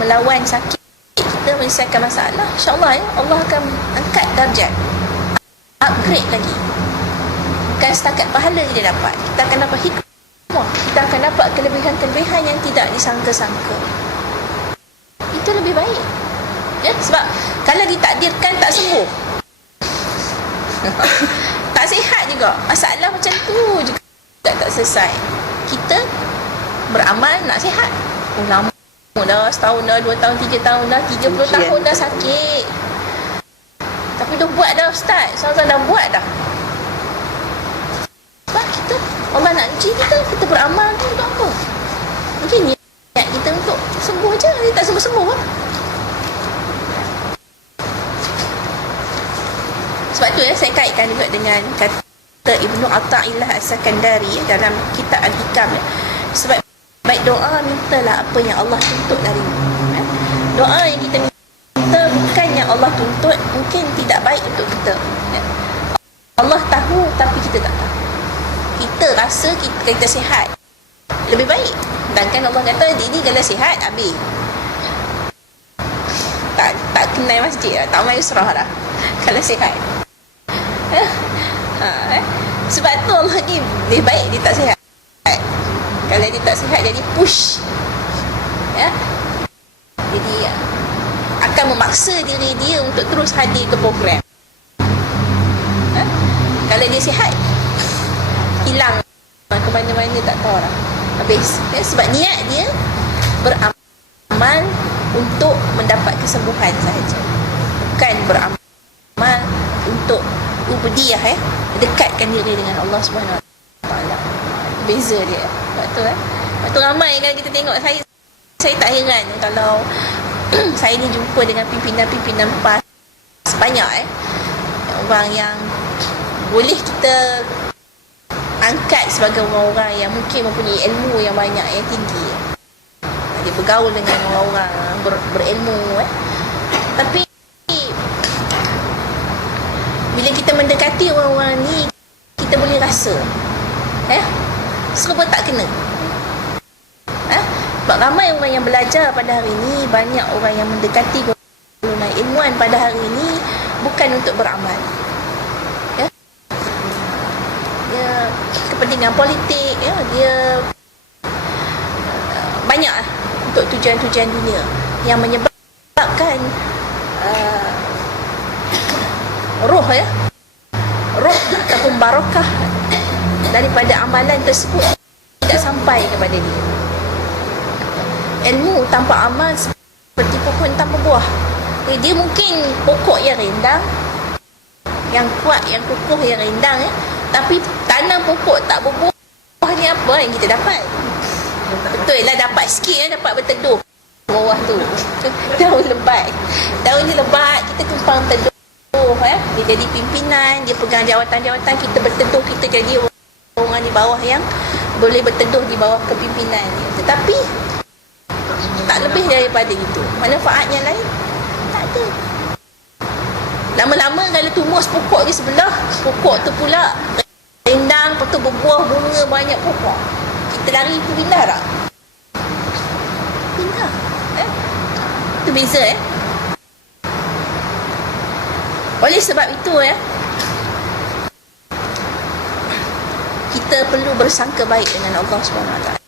melawan sakit kita, menyelesaikan masalah. InsyaAllah Allah akan angkat darjat, upgrade lagi. Bukan setakat pahala kita dapat, kita akan dapat hikmah, kita akan dapat kelebihan-kelebihan yang tidak disangka-sangka. Itu lebih baik. Sebab kalau ditakdirkan tak sembuh, tak sihat juga, masalah macam tu juga tak selesai, kita beramal nak sihat. Lama dah, setahun dah, 2 tahun, 3 tahun dah, 30 tahun dah sakit. Tapi dah buat dah Ustaz, Ustazah dah buat dah. Sebab kita, Allah nak uji kita beramal tu untuk apa? Mungkin niat kita untuk sembuh je, dia tak sembuh-sembuh lah. Sebab tu saya kaitkan juga dengan kata Ibnu Athaillah As-Sakandari dalam kitab Al-Hikam. Sebab baik doa, mintalah apa yang Allah tuntut darimu. Doa yang kita minta bukan yang Allah tuntut, mungkin tidak baik untuk kita. Allah tahu tapi kita tak tahu. Kita rasa kita sihat lebih baik. Sedangkan Allah kata ini kalau sihat habis. Tak kenal masjid lah, tak main usrah lah kalau sihat. Sebab tu Allah ni lebih baik dia tak sihat. Kalau dia tak sihat, jadi push, jadi akan memaksa diri dia untuk terus hadir ke program. Kalau dia sihat, hilang ke mana-mana tak tahu lah, habis. Sebab niat dia beramal untuk mendapat kesembuhan sahaja, bukan beramal untuk ubudiyah, dekatkan diri dengan Allah Subhanahu Wa Taala. Beza dia. Sebab tu ramai kalau kita tengok, saya tak heran kalau saya ni jumpa dengan pimpinan-pimpinan PAS banyak orang yang boleh kita angkat sebagai orang-orang yang mungkin mempunyai ilmu yang banyak, yang tinggi. Dia bergaul dengan orang-orang berilmu, tapi bila kita mendekati orang-orang ni, kita boleh rasa serba tak kena. Sebab ramai orang yang belajar pada hari ini, banyak orang yang mendekati golongan ilmuan pada hari ini bukan untuk beramal. Dia kepentingan politik, dia banyak untuk tujuan-tujuan dunia yang menyebabkan roh ataupun barakah daripada amalan tersebut tidak sampai kepada dia. Ilmu tanpa amal seperti pohon tanpa buah. Dia mungkin pokok yang rindang, yang kuat, yang kukuh, yang rindang, tapi tanam pokok tak berbuah ni apa yang kita dapat? Betul lah, dapat sikit, dapat berteduh. bawah tu. Daun lebat. Daun ni lebat, kita tumpang teduh. Dia jadi pimpinan, dia pegang jawatan-jawatan, kita berteduh, kita jadi orang di bawah yang boleh berteduh di bawah kepimpinan. Tetapi tak lebih daripada itu. Manfaat yang lain tak ada. Lama-lama kalau tumus pokok di sebelah, pokok tu pula rindang, lepas tu berbuah bunga banyak pokok, kita lari tu pindah tak? Pindah. Itu beza. Oleh sebab itu kita perlu bersangka baik dengan Allah SWT.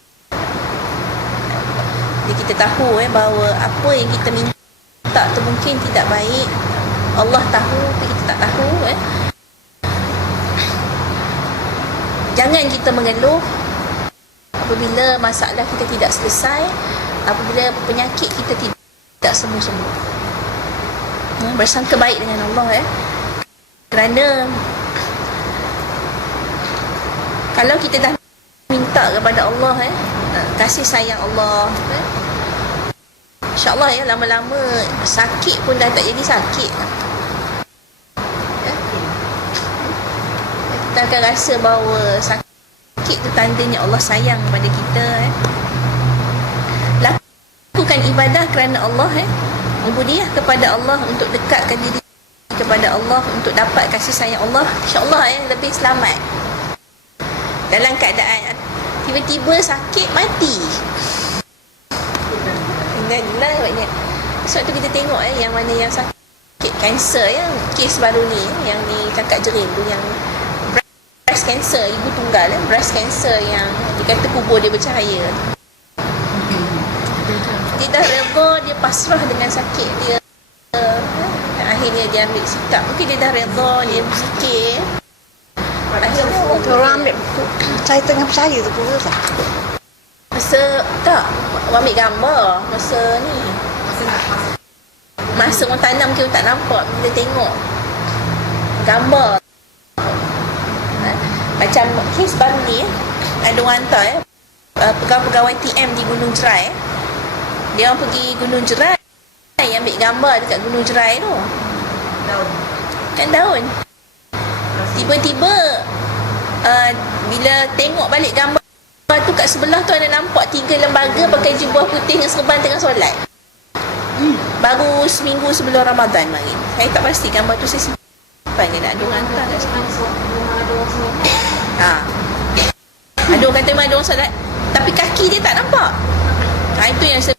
Jadi kita tahu bahawa apa yang kita minta tu mungkin tidak baik. Allah tahu, tapi kita tak tahu. Jangan kita mengeluh apabila masalah kita tidak selesai, apabila penyakit kita tidak sembuh-sembuh. Bersangka baik dengan Allah. Kerana kalau kita dah minta kepada Allah, kasih sayang Allah, InsyaAllah lama-lama sakit pun dah tak jadi sakit. Kita akan rasa bahawa sakit tu tandanya Allah sayang kepada kita. Lakukan ibadah kerana Allah. Ubudiah kepada Allah, untuk dekatkan diri kepada Allah, untuk dapat kasih sayang Allah. InsyaAllah lebih selamat. Dalam keadaan tiba-tiba sakit, mati. Alhamdulillah banyak. Sebab tu kita tengok yang mana yang sakit kanser, kes baru ni, yang ni kakak Jerin tu, yang breast cancer, ibu tunggal, breast cancer yang dikata kubur dia bercahaya. Dia dah reda, dia pasrah dengan sakit dia. Akhirnya dia ambil sikap. Mungkin dia dah reda, dia berfikir. Akhirnya orang ambil saya tengah percaya tu pun tak. Masa tak ambil gambar masa ni, masa orang tanam kita tak nampak, bila tengok gambar macam kes baru ni, ada orang hantar pegawai TM di Gunung Jerai. Dia orang pergi Gunung Jerai, ambil gambar dekat Gunung Jerai tu, kan daun. Tiba-tiba bila tengok balik gambar tu, kat sebelah tu ada nampak 3 lembaga pakai jubah putih dengan serban tengah solat. Baru seminggu sebelum Ramadan mari. Saya tak pasti gambar tu saya simpan ke tak. Ada orang hantar kat sini. Ada orang kata memang ada orang solat, tapi kaki dia tak nampak. Itu yang saya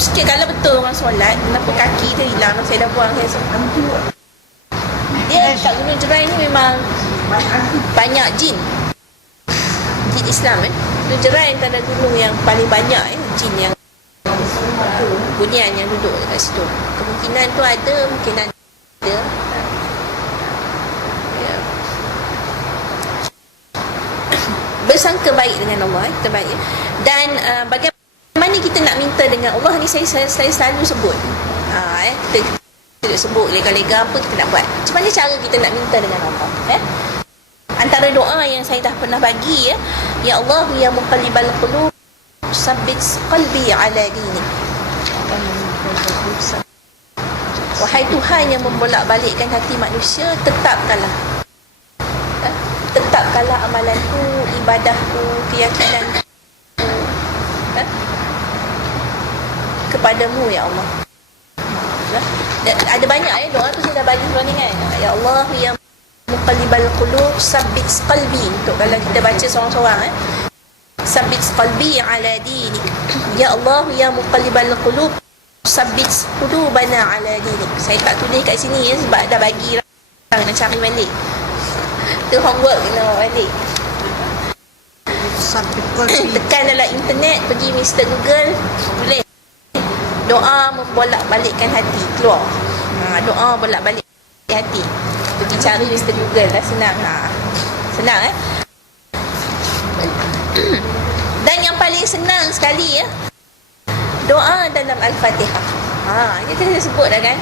sikit. Kalau betul orang solat, kenapa kaki dia hilang? Saya dah buang. Dia kat Gunung Jerai ni memang banyak jin Islam. Gunung Jerai antara gunung yang paling banyak jin yang bunian yang duduk dekat situ. Kemungkinan tu ada, mungkin ada. Bersangka baik dengan Allah, kita baik. Dan bagaimana kita nak minta dengan Allah ni, saya selalu sebut. Kita sebut lega-lega apa kita nak buat. Macam mana cara kita nak minta dengan Allah? Antara doa yang saya dah pernah bagi, ya Allah ya muqallibal qulub, sabbit qalbi ala dinik. Wahai Tuhan yang membolak-balikkan hati manusia, tetapkanlah amalanku, ibadahku, keyakinanku kepadamu ya Allah. Ada banyak doa tu saya dah bagi tuan kan. Ya Allah ya muqallibal qulub, sabbit qalbi. Untuk kalau kita baca seorang-seorang sabbit qalbi ala dinik. Ya Allah ya muqallibal qulub, sabbit qulubana ala dinik. Saya tak tulis kat sini sebab dah bagi orang nak cari balik. Tu homework kena balik. Tekan dalam internet, pergi Mr. Google, boleh doa membolak-balikkan hati, keluar. Doa bolak-balik hati. Pergi cari Mr. Google dah senang. Senang Dan yang paling senang sekali doa dalam Al-Fatihah. Ini kita sebut dah kan.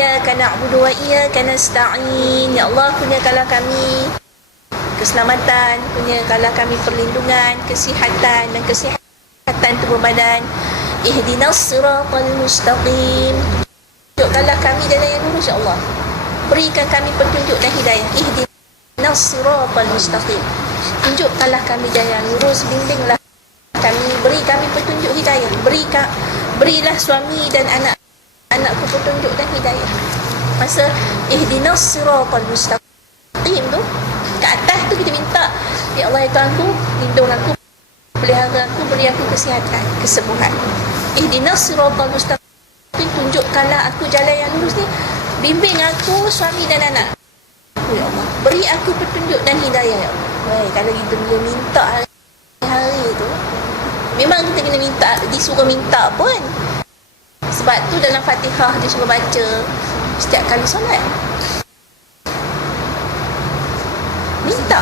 Iyyaka na'budu wa iyyaka nasta'in. Ya Allah, kurniakanlah kami keselamatan, kurniakanlah kami perlindungan, kesihatan dan kesihatan tubuh badan. ihdinas siratal mustaqim. Tunjukkanlah kami jalan yang lurus ya Allah. Berikan kami petunjuk dan hidayah. Ihdinas siratal mustaqim. Tunjukkanlah kami jalan yang lurus, bimbinglah kami, beri kami petunjuk hidayah. Berilah suami dan anak-anakku petunjuk dan hidayah. Masa ihdinas siratal mustaqim tu, ke atas tu kita minta, ya Allah ya Tuhanku, lindung aku, pelihara aku, beri aku kesihatan, kesembuhan. Ihdinas siratal mustaqim, tunjukkanlah aku jalan yang lurus ni, bimbing aku, suami dan anak aku ya Allah, beri aku petunjuk dan hidayah ya Allah. Weh, kalau kita bila minta hari-hari tu, memang kita kena minta, disuruh minta pun. Sebab tu dalam Fatihah dia suruh baca setiap kali solat. Minta.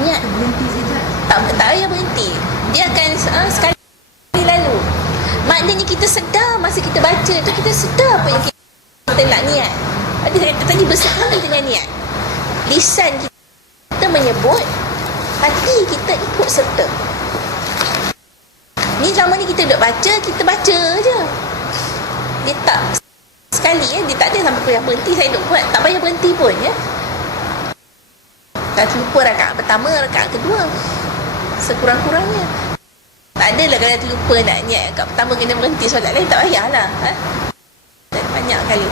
Niat. Tak payah berhenti. Dia akan sekali lalu. Maknanya kita sedar masa kita baca tu, kita sedar apa yang kita nak niat. Dia kata tadi bersekali dengan niat. Lisan kita menyebut, hati kita ikut serta. Ni selama ni kita duduk baca, kita baca je. Dia tak sekali dia tak ada sampai payah berhenti. Saya duduk buat, tak payah berhenti pun ya. Tak terlupa rakaat pertama, rakaat kedua, sekurang-kurangnya. Tak adalah kalau terlupa nak niat rakaat pertama kena berhenti solat lain, tak payahlah Dan banyak kali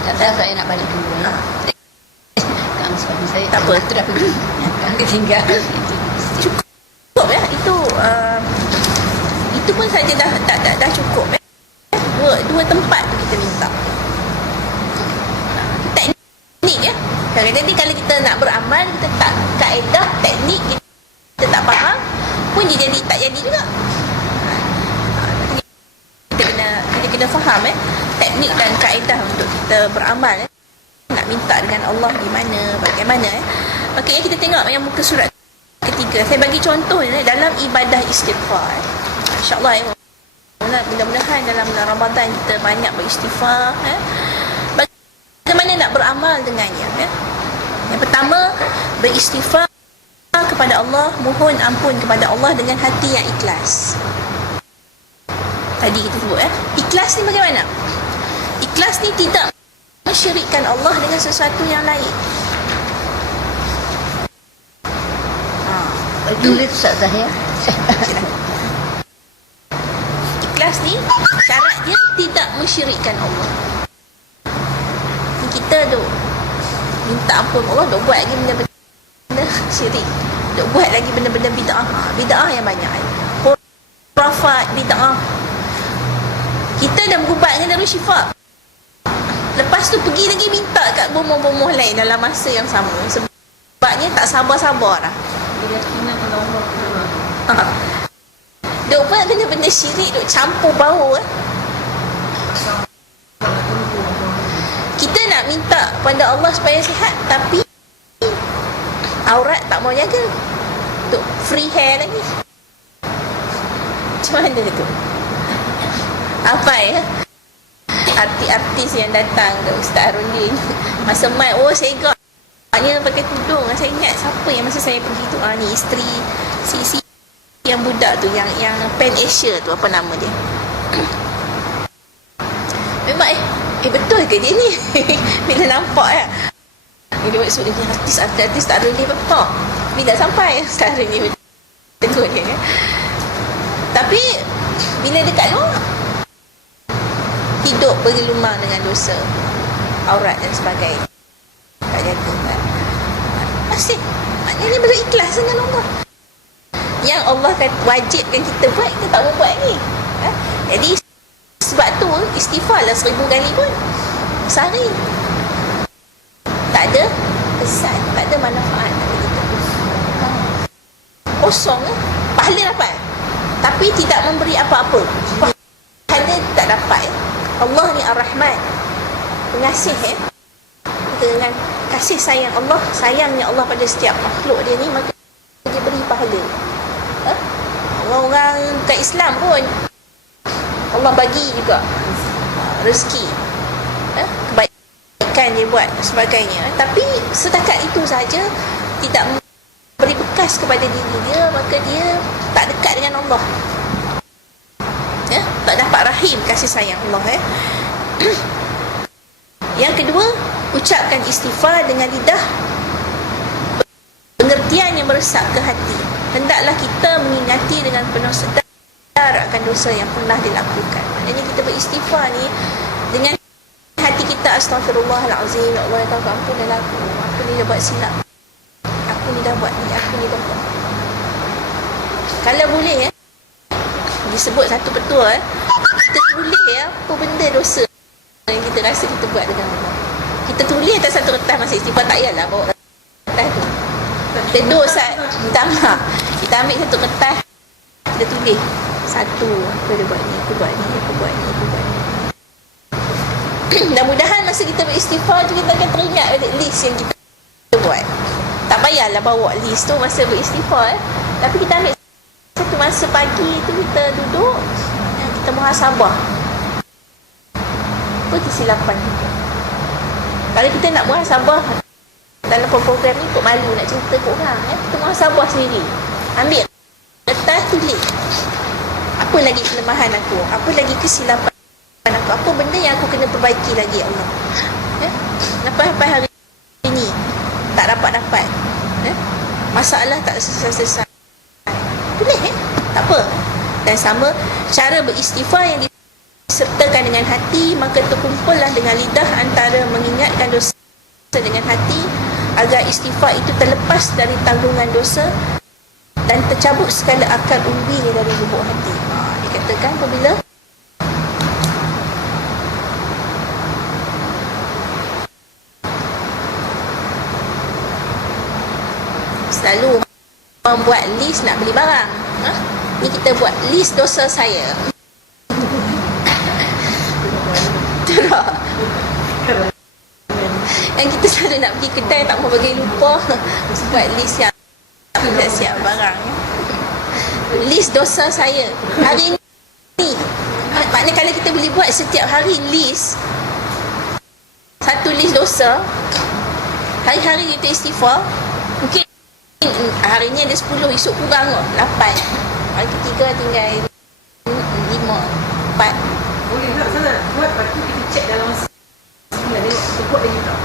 Tak tahu saya nak balik dulu ya. Tak suami saya tak apa, terus pergi. Tak tinggal. cukup ya. Itu pun saja dah cukup ya. Dua tempat tu kita minta. Teknik ya. Kadang-kadang kalau kita nak beramal, kita tak kaedah, teknik kita tak faham, pun dia tak jadi juga. Kita kena faham teknik dan kaedah untuk kita beramal nak minta dengan Allah di mana, bagaimana Okey, kita tengok yang muka surat ketiga. Saya bagi contoh dalam ibadah istighfar. InsyaAllah mudah-mudahan dalam bulan Ramadan kita banyak beristighfar. Bagaimana nak beramal dengannya Yang pertama, beristighfar kepada Allah, mohon ampun kepada Allah dengan hati yang ikhlas. Tadi kita sebut ikhlas ni bagaimana? Ikhlas ni tidak mensyirikkan Allah dengan sesuatu yang lain. Tulis Ustazah ya. Ikhlas ni syarat dia tidak mensyirikkan Allah. Ni kita tu minta ampun Allah, duk buat lagi benda-benda syirik, duk buat lagi benda-benda bid'ah. Bid'ah yang banyak, khurafat, bid'ah. Kita dah berubat dengan Darul Syifa, lepas tu pergi lagi minta kat bomoh-bomoh lain dalam masa yang sama. Sebabnya tak sabar-sabar lah. Keyakinan kalau Allah betul. Duk buat benda-benda syirik, duk campur bau Kita nak minta pada Allah supaya sihat, tapi aurat tak mau jaga, duk free hair lagi. Macam mana tu? Apa artis-artis yang datang ke Ustaz Arundin masa mai, segak hanya pakai tudung. Saya ingat siapa yang masa saya pergi tu, ni isteri si yang budak tu, yang Pan Asia tu, apa nama dia? Memang betul ke dia ni? Bila nampak dia maksud dia artis tak ada dia betul. Bila sampai sekarang ni tegur dia Tapi bila dekat luar, hidup bergelumang dengan dosa, aurat dan sebagainya, tak jaga masih. Maknanya berikhlas dengan Allah. Yang Allah wajibkan kita buat, kita tak buat lagi. Jadi sebab tu istighfar lah 1000 kali pun sehari, tak ada kesan, tak ada manfaat pada kita. Kosong pahala dapat, tapi tidak memberi apa-apa. Pahala tak dapat. Allah ni Ar-Rahman, pengasih dengan kasih sayang Allah, sayangnya Allah pada setiap makhluk dia ni, maka dia beri pahala. Orang-orang ke Islam pun Allah bagi juga rezeki, kebaikan dia buat sebagainya, tapi setakat itu saja, tidak memberi bekal fokus kepada diri dia, maka dia tak dekat dengan Allah, ya, tak dapat rahim kasih sayang Allah, ya. Yang kedua, ucapkan istighfar dengan lidah, pengertian yang meresap ke hati. Hendaklah kita mengingati dengan penuh sedar akan dosa yang pernah dilakukan. Maknanya kita beristighfar ni dengan hati kita, astagfirullahalazim, ya Allah, kau ampunlah aku ni dah buat silap, aku ni dah buat ni, aku ni dah buat. Kalau boleh, ya, disebut satu petua, kita tulis, ya, apa benda dosa yang kita rasa kita buat dengan Allah. Kita tulis atas satu kertas masa istighfar, tak payahlah bawa kertas tu. Kita dosa, kita ambil satu kertas, kita tulis satu, aku dah buat ni, aku buat ni, aku buat ni, aku buat ni. Mudah-mudahan masa kita beristighfar tu, kita akan teringat balik list yang kita buat. Tak payahlah bawa list tu masa beristighfar, tapi kita ambil satu masa pagi tu, kita duduk, kita muhasabah apa kesilapan kita. Kalau kita nak muhasabah dalam program ni, kok malu nak cerita ke orang, ya? Kita muhasabah sendiri, ambil kertas, tulis apa lagi kelemahan aku, apa lagi kesilapan aku, apa benda yang aku kena perbaiki lagi, ya Allah, ya? Lepas hari ini tak dapat, ya? Masalah tak selesai, tulis, ya? Tak apa. Dan sama cara beristighfar yang disertakan dengan hati, maka terkumpullah dengan lidah antara mengingatkan dosa dengan hati, agar istighfar itu terlepas dari tanggungan dosa dan tercabut segala akal umbinya dari lubuk hati. Dikatakan apabila selalu membuat list nak beli barang, ni kita buat list dosa saya. Betul. Yang kita selalu nak pergi kedai, tak mau bagi lupa buat list yang tidak siap barang, ya. List dosa saya hari ni. Maknanya kalau kita boleh buat setiap hari list, satu list dosa, hari-hari kita istighfar, mungkin hari ni ada 10, esok kurang 8, hari ketiga tinggal 5, 4. Boleh tak sana buat, lepas tu kita check dalam masa 9, tengok sebut lagi tak.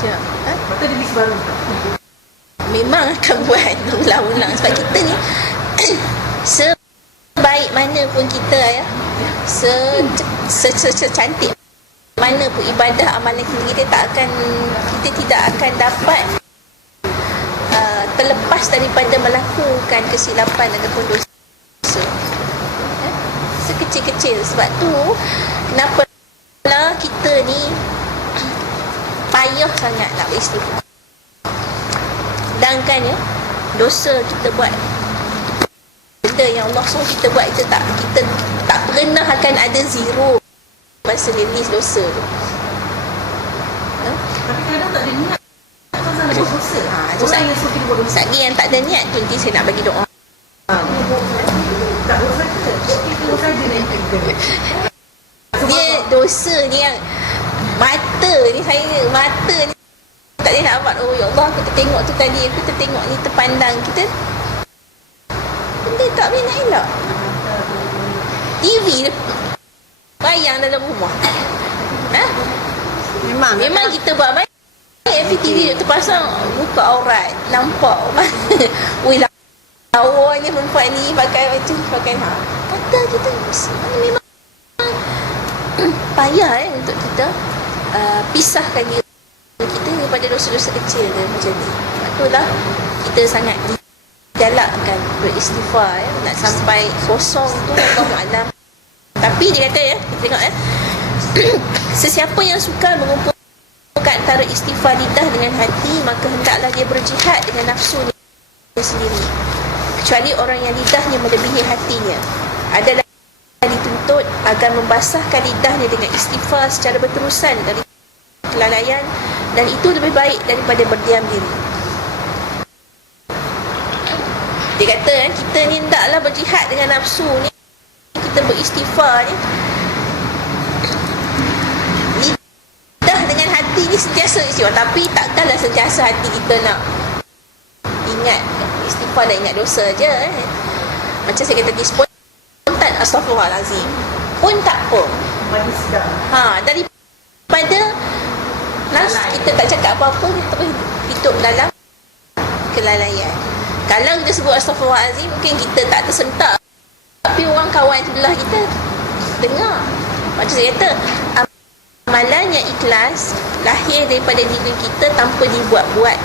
Sekejap, Lepas tu ada list baru tak. memang akan buat ulang-ulang sebab kita ni sebaik mana pun kita, ya, secantik mana pun ibadah amalan kita tidak akan dapat terlepas daripada melakukan kesilapan ataupun dosa, ya? Sekecil-kecil. Sebab tu kenapa lah kita ni payah sangat nak beristighfar. Sedangkan, ya, dosa kita buat, benda yang Allah suruh kita buat, kita tak pernah akan ada zero masa list dosa tu, ya? Tapi kadang tak ada niat sana buat dosa. Orang yang suruh kita buat dosa, Lagi yang tak ada niat tu, nanti saya nak bagi doa. tak buat saja. Kita buat saja nak ikut. Dia dosa ni yang mata ni tak boleh nak buat. Oh ya Allah, aku tertengok tu tadi, aku tertengok ni, terpandang kita, benda tak boleh nak elak. TV dia bayang dalam rumah, memang kita buat baik. FPTV dia terpasang, buka aurat, nampak ui, lawanya perempuan ni pakai macam pakai kata kita memang payah, untuk kita pisahkan diri kita daripada dosa-dosa kecil dia macam ni. Itulah kita sangat digalakkan beristighfar, ya, nak sampai kosong tu, Allahu a'lam. Tapi dia kata, ya, kita tengok, ya, sesiapa yang suka mengumpulkan antara istighfar lidah dengan hati, maka hendaklah dia berjihad dengan nafsunya sendiri, kecuali orang yang lidahnya melebihi hatinya adalah dituntut agar membasahkan lidahnya dengan istighfar secara berterusan dari kelalaian, dan itu lebih baik daripada berdiam diri. Dia kata, kita ni hendaklah berjihad dengan nafsu ni, kita beristighfar ni, lidah dengan hati ni sentiasa istighfar. Tapi takkanlah sentiasa hati kita nak ingat istighfar dan ingat dosa je Macam saya kata tadi, spontan astaghfirullahalazim pun tak apa. Mari sedar. Daripada kita tak cakap apa-apa, kita terus hidup dalam kelalaian. Kalau kita sebut astaghfirullahalazim, mungkin kita tak tersentak, tapi orang kawan sebelah kita dengar. Macam saya kata, amalan yang ikhlas lahir daripada diri kita tanpa dibuat-buat.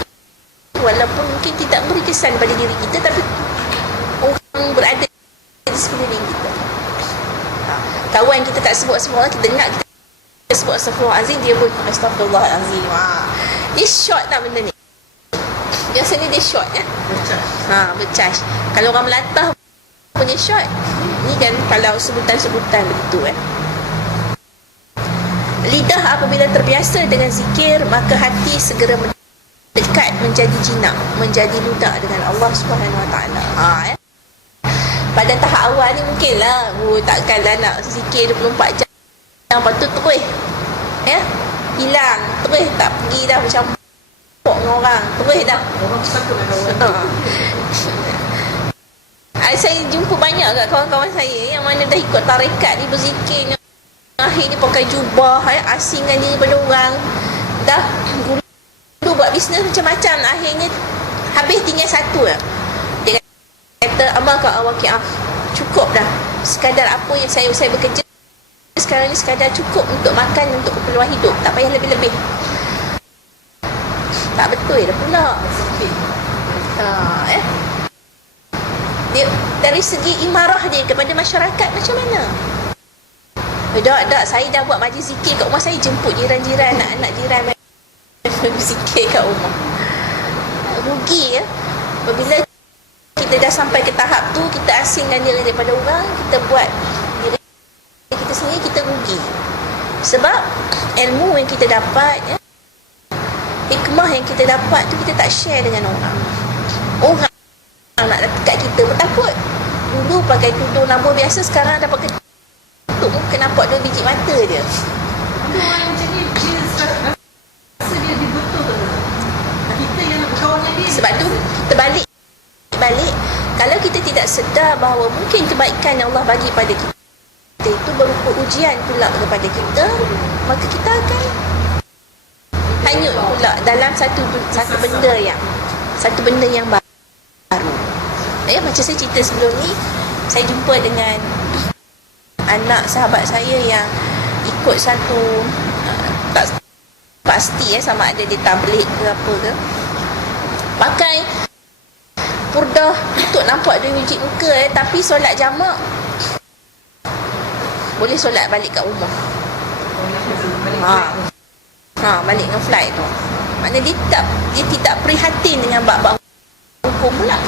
Walaupun mungkin tidak beri kesan pada diri kita, tapi orang berada di sekeliling kita. Kawan kita tak sebut semua, kita dengar kita sebut astaghfirullahalazim, dia pun astaghfirullahalazim. Dia short tak benda ni. Biasanya dia short ya. Bercas. Kalau orang melatah punya short, ni kan kalau sebutan-sebutan begitu Lidah apabila terbiasa dengan zikir, maka hati segera mendekat menjadi jinak, menjadi lunak dengan Allah Subhanahu Wa Taala. Pada tahap awal ni mungkinlah takkanlah nak zikir 24 jam. Lepas tu terus hilang, terus tak pergi dah bercampur dengan orang, terus dah. Orang takut nak kawan. Saya jumpa banyak kat kawan-kawan saya yang mana dah ikut tarekat ni berzikir, akhirnya pakai jubah, asingkan diri pada orang, dah dulu buat bisnes macam-macam, akhirnya habis tinggal satu dia kata, amal kat awak cukup dah, sekadar apa yang saya bekerja sekarang ni sekadar cukup untuk makan, untuk keperluan hidup, tak payah lebih-lebih. Tak betul dah pula. Dia, dari segi imarah dia kepada masyarakat macam mana? Tak, saya dah buat majlis zikir kat rumah saya, jemput jiran-jiran, anak-anak jiran zikir kat rumah. Rugi apabila kita dah sampai ke tahap tu, kita asingkan diri daripada orang, kita buat diri kita sendiri, kita rugi. Sebab ilmu yang kita dapat, hikmah yang kita dapat tu kita tak share dengan orang. Orang nak dekat kita pun takut. Dulu pakai tudung lampu biasa, sekarang dah pakai tutup muka, nampak 2 biji mata dia. Ada orang yang macam ni, dia rasa dia dibetul. Kita yang nak berkawan dengan dia. Sebab tu kita balik. Kalau kita tidak sedar bahawa mungkin kebaikan yang Allah bagi pada kita itu berupa ujian pula kepada kita, maka kita akan hanyut pula dalam satu benda yang baru. Macam saya cerita sebelum ni, saya jumpa dengan anak sahabat saya yang ikut satu tak pasti sama ada dia tabligh ke apa ke, pakai purdah untuk nampak 2 biji muka, tapi solat jamak boleh solat balik kat rumah. Balik dengan flight tu. Maknanya dia tidak prihatin dengan bab-bab hukum pula.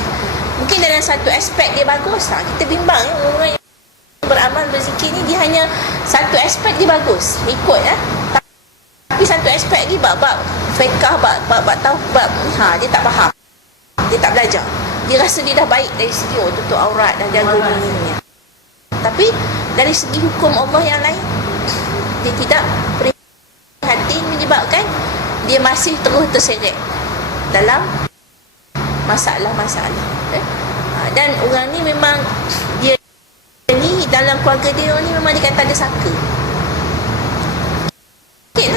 Mungkin dalam satu aspek dia bagus. Kita bimbang orang yang beramal berzikir ni, dia hanya satu aspek dia bagus, ikut tapi satu aspek lagi bab-bab fiqh, bab taubat, dia tak faham, dia tak belajar, dia rasa dia dah baik dari segi tutup aurat, dah jaga dirinya, tapi dari segi hukum Allah yang lain dia tidak prihatin, menyebabkan dia masih terus terseret dalam masalah-masalah. Dan orang ni memang dia ni dalam keluarga dia ni memang dia kata ada saka. Mungkin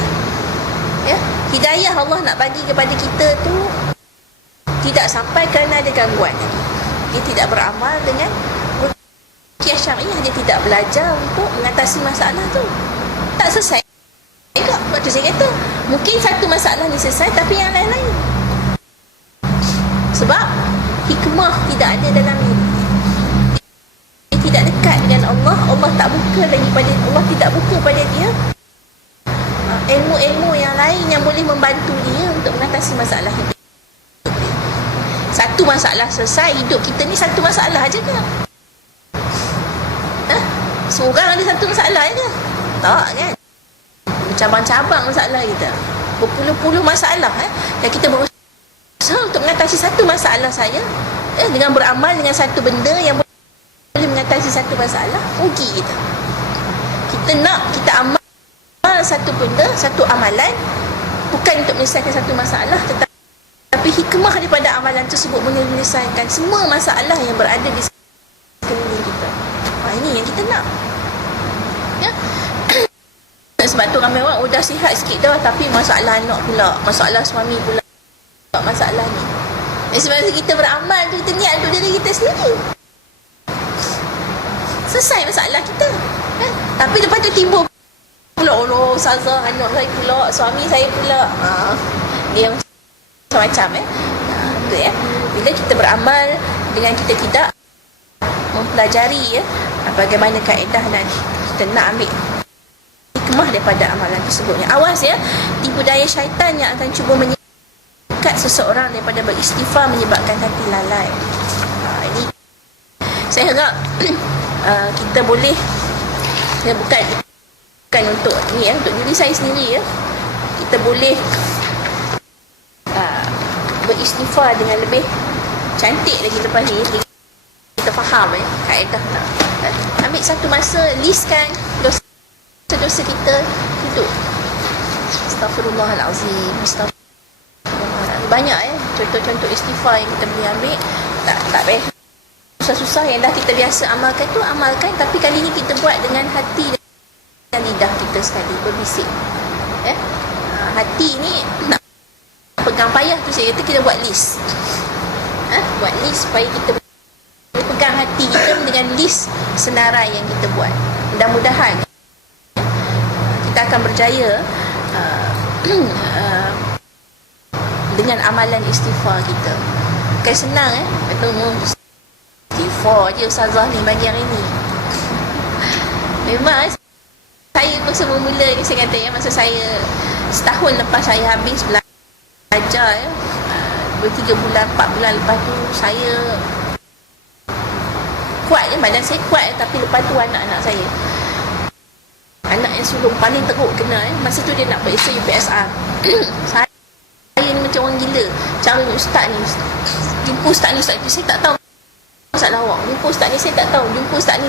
hidayah Allah nak bagi kepada kita tu tidak sampai kerana ada gangguan. Dia tidak beramal dengan ruqyah syariah, dia tidak belajar untuk mengatasi masalah tu. Tak selesai juga. Waktu saya kata mungkin satu masalah ni selesai, tapi yang lain-lain, sebab hikmah tidak ada dalam diri. Dia tidak dekat dengan Allah. Allah tak buka lagi pada Allah, tidak buka pada dia ilmu-ilmu yang lain yang boleh membantu dia untuk mengatasi masalah hidup. Satu masalah selesai, hidup kita ni satu masalah aja ke? Seorang ada satu masalah je? Tak kan? Bercabang-cabang masalah kita, berpuluh-puluh masalah yang kita berusaha untuk mengatasi satu masalah saya dengan beramal dengan satu benda yang boleh mengatasi satu masalah. Rugi kita. Kita amal satu benda, satu amalan, bukan untuk menyelesaikan satu masalah, tetapi Tapi hikmah daripada amalan tersebut menyelesaikan semua masalah yang berada di sekeliling kita. Ini yang kita nak. Ya. Sebab tu ramai orang dah sihat sikit dah, tapi masalah anak pula, masalah suami pula, masalah ni. Sebenarnya kita beramal tu, kita niat untuk diri kita sendiri. Selesai masalah kita. Tapi lepas tu timbul pula, Allah, Ustazah, anak saya pula, suami saya pula. Dia macam-macam betul ya. Bila kita beramal dengan kita tidak mempelajari bagaimana kaedah dan kita nak ambil hikmah daripada amalan tersebut. Awas ya, tipu daya syaitan yang akan cuba menyekat seseorang daripada beristighfar menyebabkan hati lalai. Ini saya harap kita boleh, bukan untuk ni untuk diri saya sendiri kita boleh beristighfar dengan lebih cantik lagi lepas ni. Kita faham kaedah nak ambil satu masa, listkan dosa-dosa kita, duduk Astaghfirullahalazim, Astaghfirullahalazim. Banyak contoh-contoh istighfar yang kita boleh ambil. Tak payah susah-susah, yang dah kita biasa amalkan tu amalkan, tapi kali ni kita buat dengan hati dan lidah kita sekali, berbisik. Hati ni nak pegang payah tu, saya kata kita buat list. Buat list supaya kita pegang hati kita dengan list senarai yang kita buat. Mudah-mudahan kita akan berjaya dengan amalan istighfar kita. Bukan senang istighfar je Ustazah ni bagi hari ni. Memang saya masa bermula ni, saya kata masa saya setahun lepas saya habis belajar 2-3 bulan 4 bulan lepas tu saya kuat badan saya kuat, tapi lepas tu anak-anak saya, anak yang sulung paling teruk kena masa tu dia nak periksa UPSR. Saya ni macam orang gila. Cara ustaz ni, jumpa ustaz ni, saya tak tahu masalah awak. Jumpa ustaz ni saya tak tahu, jumpa ustaz ni.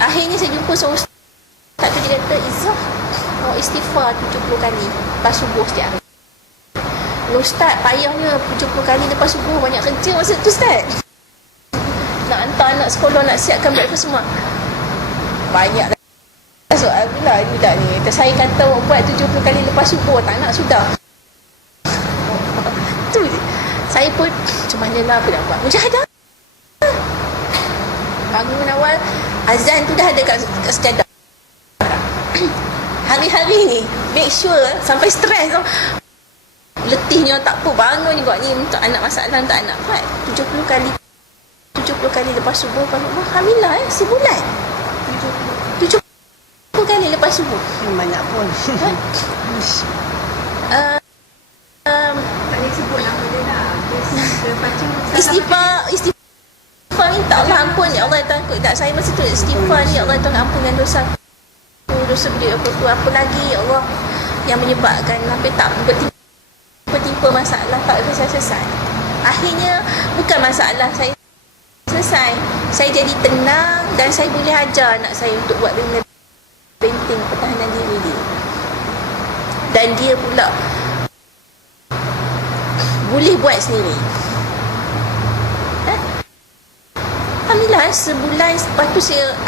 Akhirnya saya jumpa seorang ustaz tu, dia kata, Izzah, awak istighfar 70 kali lepas subuh setiap hari. Ustaz payahnya 70 kali lepas subuh, banyak kerja masa tu ustaz. Nak hantar anak sekolah, nak siapkan breakfast semua, banyak soal pula budak ni. Saya kata awak buat 70 kali lepas subuh, tak nak sudah. Tu je. Saya pun macam mana lah aku nak buat mujahadah. Bangun awal, azan tu dah ada kat sejadah. Hari-hari ni make sure sampai stres tau. Letihnya tak apa, bangun juga ni untuk anak masalah, untuk anak buat 70 kali lepas subuh. Alhamdulillah sebulan 70 kali lepas subuh. Banyak pun. Tak boleh sebut nama dia lah. Dia baca Istighfar minta Allah ampun, ya Allah takut tak saya masa tu istighfar ni, ya Allah tolong ampunkan dosa beliau apa lagi ya Allah yang menyebabkan sampai tak bertimpa masalah tak selesai. Akhirnya bukan masalah saya selesai, saya jadi tenang dan saya boleh ajar anak saya untuk buat benteng pertahanan diri dia. Dan dia pula boleh buat sendiri. Alhamdulillah sebulan lepas tu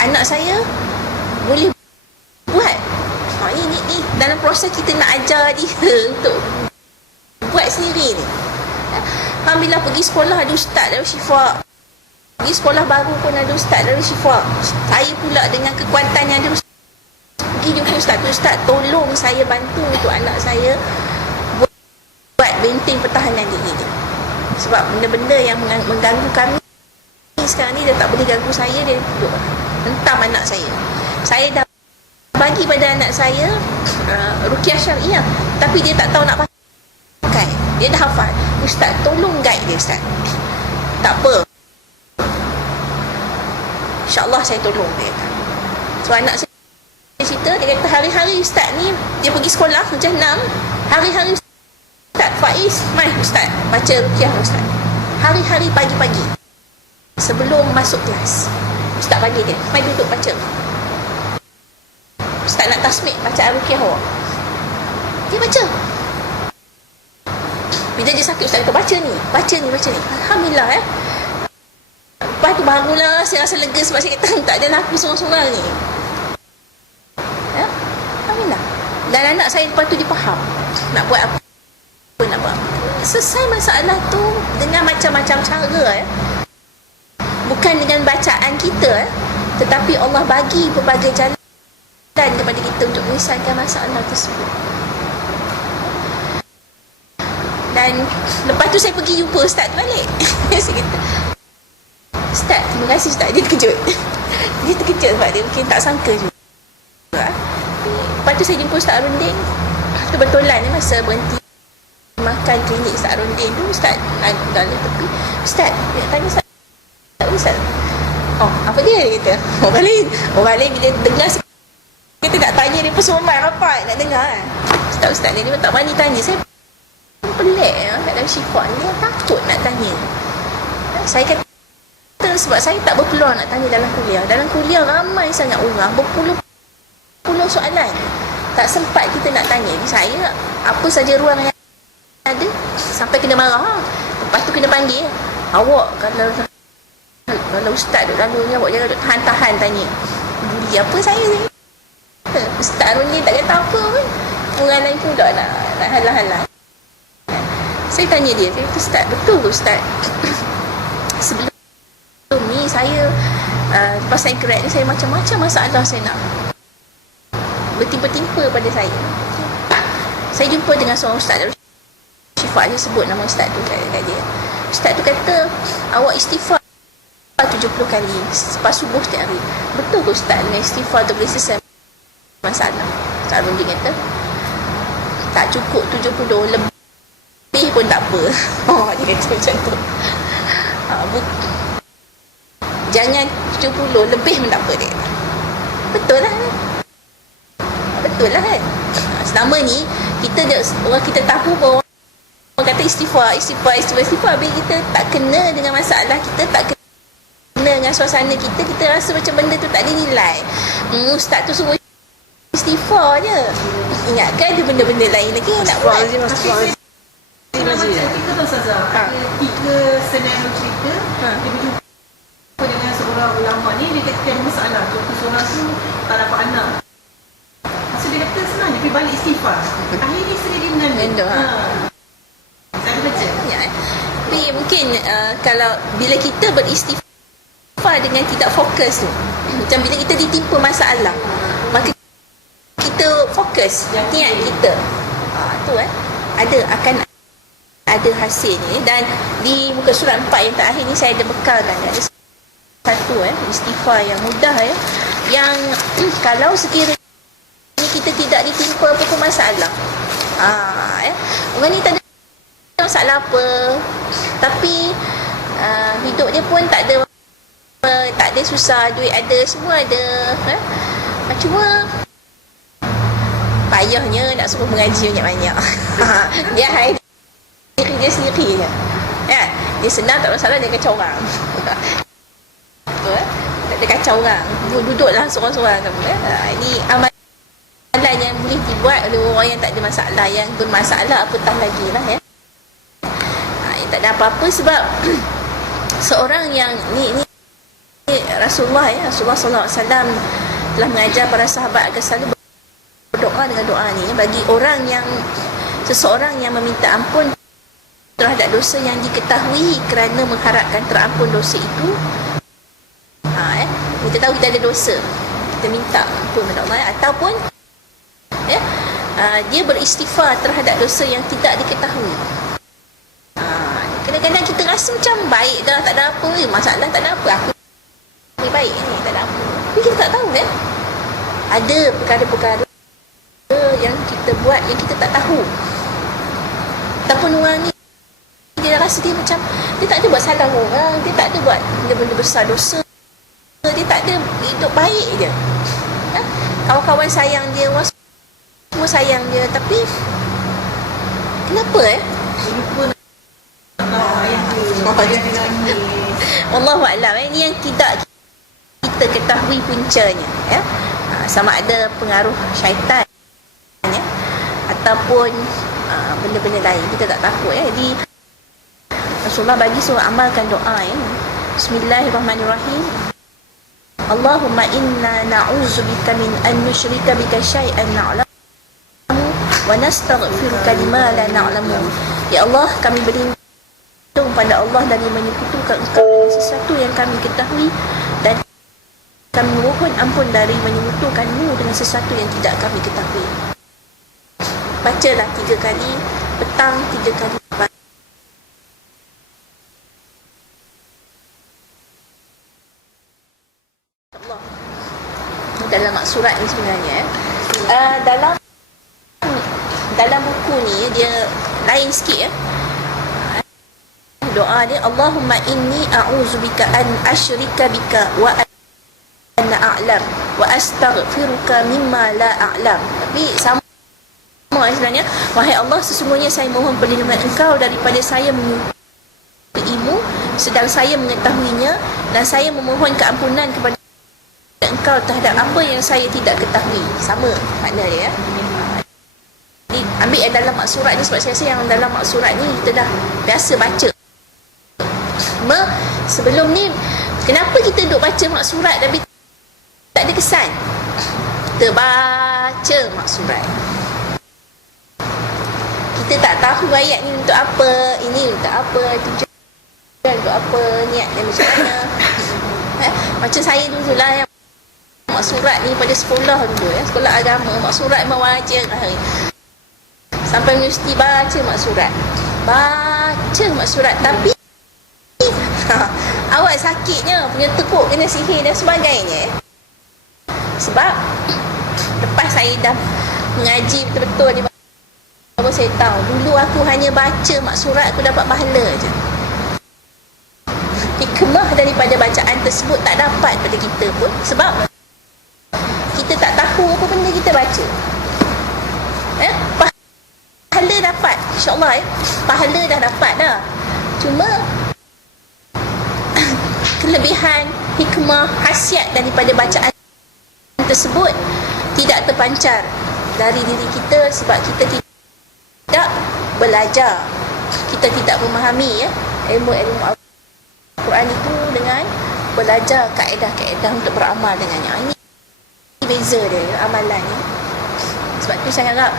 anak saya boleh buat. Ni dalam proses kita nak ajar dia untuk buat sendiri ni. Alhamdulillah pergi sekolah ada ustaz Darul Syifa. Pergi sekolah baru pun ada ustaz Darul Syifa. Saya pula dengan kekuatan yang ada pergi jumpa ustaz tu, ustaz tolong saya bantu untuk anak saya buat benteng pertahanan diri dia. Sebab benda-benda yang mengganggu kami sekarang ni dia tak boleh ganggu saya, dia hentam anak saya. Saya dah bagi pada anak saya ruqyah syariah, tapi dia tak tahu nak pakai. Dia dah hafal. Ustaz tolong guide dia ustaz. Tak apa, InsyaAllah saya tolong dia. So anak saya cerita, dia kata hari-hari ustaz ni dia pergi sekolah macam 6, hari-hari ustaz Faiz mai ustaz baca ruqyah ustaz. Hari-hari pagi-pagi sebelum masuk kelas ustaz bagi dia, mai duduk baca. Ustaz nak tasmik bacaan ruqyah awak, dia baca. Bila dia sakit, ustaz kata baca ni. Alhamdulillah lepas tu barulah saya rasa lega sebab saya kata tak ada aku seorang-seorang ni. Alhamdulillah. Dan anak saya lepas tu dia faham nak buat apa, nak buat apa. Selesai masalah tu dengan macam-macam cara bukan dengan bacaan kita tetapi Allah bagi pelbagai jalan kepada kita untuk menyelesaikan masalah tersebut. Dan lepas tu saya pergi jumpa ustaz tu balik. Saya kata, ustaz, terima kasih ustaz. Dia terkejut. Dia terkejut sebab dia mungkin tak sangka juga. Lepas tu saya jumpa Ustaz Arundin. Kebetulan masa berhenti makan klinik Ustaz Arundin tu, ustaz dalam tepi, ustaz dia tanya ustaz, oh apa dia kata, orang lain bila dengar kita nak tanya dia persoalan apa nak dengar kan. Ustaz ni dia tak berani tanya. Saya pelik dalam Syifa ni, dia takut nak tanya. Saya kata sebab saya tak berpeluang nak tanya dalam kuliah. Dalam kuliah ramai sangat orang, berpuluh-puluh soalan, tak sempat kita nak tanya. Saya apa saja ruang yang ada sampai kena marah. Lepas tu kena panggil, awak kalau ustaz duk lalu ni, awak jangan duk tahan-tahan tanya. Buli apa saya ni? Ustaz Arundin tak kata apa pun, orang lain pula nak halang-halang. Saya tanya dia, saya kata, ustaz, betul ke ustaz? Sebelum ni saya lepas saya grad ni, saya macam-macam masalah saya nak bertimpa-timpa pada saya. Saya jumpa dengan seorang ustaz Syifa, saya sebut nama ustaz tu kat dia. Ustaz tu kata, awak istighfar 70 kali lepas subuh setiap hari. Betul ke ustaz dengan istighfar tu boleh selesai masalah? Ustaz Arundin kata, tak cukup 70, lebih pun tak apa. Dia kata macam tu. Jangan 70, lebih pun tak apa dia. Betul lah kan. Selama ni orang kita tahu bahawa orang kata istighfar, habis kita tak kena dengan masalah kita, tak kena dengan suasana kita rasa macam benda tu tak ada nilai. Ustaz tu suruh istighfar je, ingatkan ada benda-benda lain lagi yang nak buat. Macam kita tahu Ustazah, ada 3 senario cerita. Dia berjumpa dengan seorang ulama ni, dia kata ada masalah. Contoh seorang tu tak dapat anak. So dia kata senang dia pergi balik istighfar. Akhirnya isteri dia mengandung. Saya baca. Tapi mungkin kalau bila kita beristighfar dengan tidak fokus tu, macam bila kita ditimpa masalah, maka kita fokus niat kita. Tu akan ada hasil ni. Dan di muka surat 4 yang terakhir ni saya ada bekalkan, ada satu istighfar yang mudah yang kalau sekiranya kita tidak ditimpa apa-apa masalah, orang ni tak ada masalah apa, tapi hidup dia pun tak ada susah, duit ada, semua ada, cuma payahnya nak suruh mengaji banyak-banyak. Dia kerja sendiri je. Dia senang tak masalah, dia kacau orang. Betul tak ada kacau orang, duduklah seorang-seorang. Ini amalan yang boleh dibuat oleh orang yang tak ada masalah. Yang bermasalah apatah lagi lah yang tak ada apa-apa. Sebab seorang yang ni Rasulullah SAW telah mengajar para sahabat agar selalu berdoa dengan doa ni bagi orang yang seseorang yang meminta ampun terhadap dosa yang diketahui kerana mengharapkan terampun dosa itu. Kita tahu kita ada dosa, kita minta ampun kepada Allah, ataupun dia beristighfar terhadap dosa yang tidak diketahui. Kadang-kadang kita rasa macam baik dah, tak ada apa, masalah tak ada apa, aku ni baik ni, tak ada apa. Tapi kita tak tahu ada perkara-perkara yang kita buat yang kita tak tahu. Ataupun orang ni dia rasa dia macam dia tak ada buat salah orang, dia tak ada buat benda-benda besar dosa, dia tak ada, hidup baik je. Kawan-kawan sayang dia, orang semua sayang dia, tapi kenapa Wallahu a'lam. Ini yang tidak kita ketahui puncanya, sama ada pengaruh syaitan ataupun benda-benda lain. Kita tak takut Jadi Rasulullah bagi suruh amalkan doa Bismillahirrahmanirrahim. Allahumma inna na'udzubika min an nusyrika bika syai'an na'lamu wa nastaghfiruka lima la na'lamu. Ya Allah, kami berlindung pada Allah dari menyekutukan Engkau dengan sesuatu yang kami ketahui, dan kami mohon ampun dari menyekutukan-Mu dengan sesuatu yang tidak kami ketahui. Bacalah 3 kali petang, 3 kali pagi. Allah. Dalam maksurat ni sebenarnya dalam buku ni dia lain sikit doa dia, Allahumma inni a'udzubika an asyrika bika wa ana a'lam wa astaghfiruka mimma la a'lam. Tapi sama sebenarnya, wahai Allah, sesungguhnya saya mohon perlindungan Engkau daripada saya menyukai ilmu sedang saya mengetahuinya, dan saya memohon keampunan kepada Engkau terhadap apa yang saya tidak ketahui. Sama makna dia Jadi ambil yang dalam maksurat ni, sebab saya rasa yang dalam maksurat ni kita dah biasa baca. Sebelum ni kenapa kita duk baca maksurat tapi tak ada kesan? Kita baca maksurat, kita tak tahu ayat ni untuk apa, ini untuk apa, tujuan untuk apa, niat dia macam mana. Macam saya dulu lah yang maksurat ni pada sekolah dulu sekolah agama, maksurat memang wajib hari. Sampai universiti baca maksurat. Tapi awak sakitnya, punya tekuk kena sihir dan sebagainya. Sebab lepas saya dah mengaji betul-betul ni, baru saya tahu dulu aku hanya baca maksurat aku dapat pahala je. Hikmah daripada bacaan tersebut tak dapat pada kita pun, sebab kita tak tahu apa benda kita baca. Pahala dapat, insyaAllah pahala dah dapat dah. Cuma kelebihan, hikmah, khasiat daripada bacaan tersebut tidak terpancar dari diri kita, sebab kita tidak belajar, kita tidak memahami ilmu-ilmu Al-Quran itu dengan belajar kaedah-kaedah untuk beramal dengannya. Ini beza dia amalan ni. Sebab tu saya harap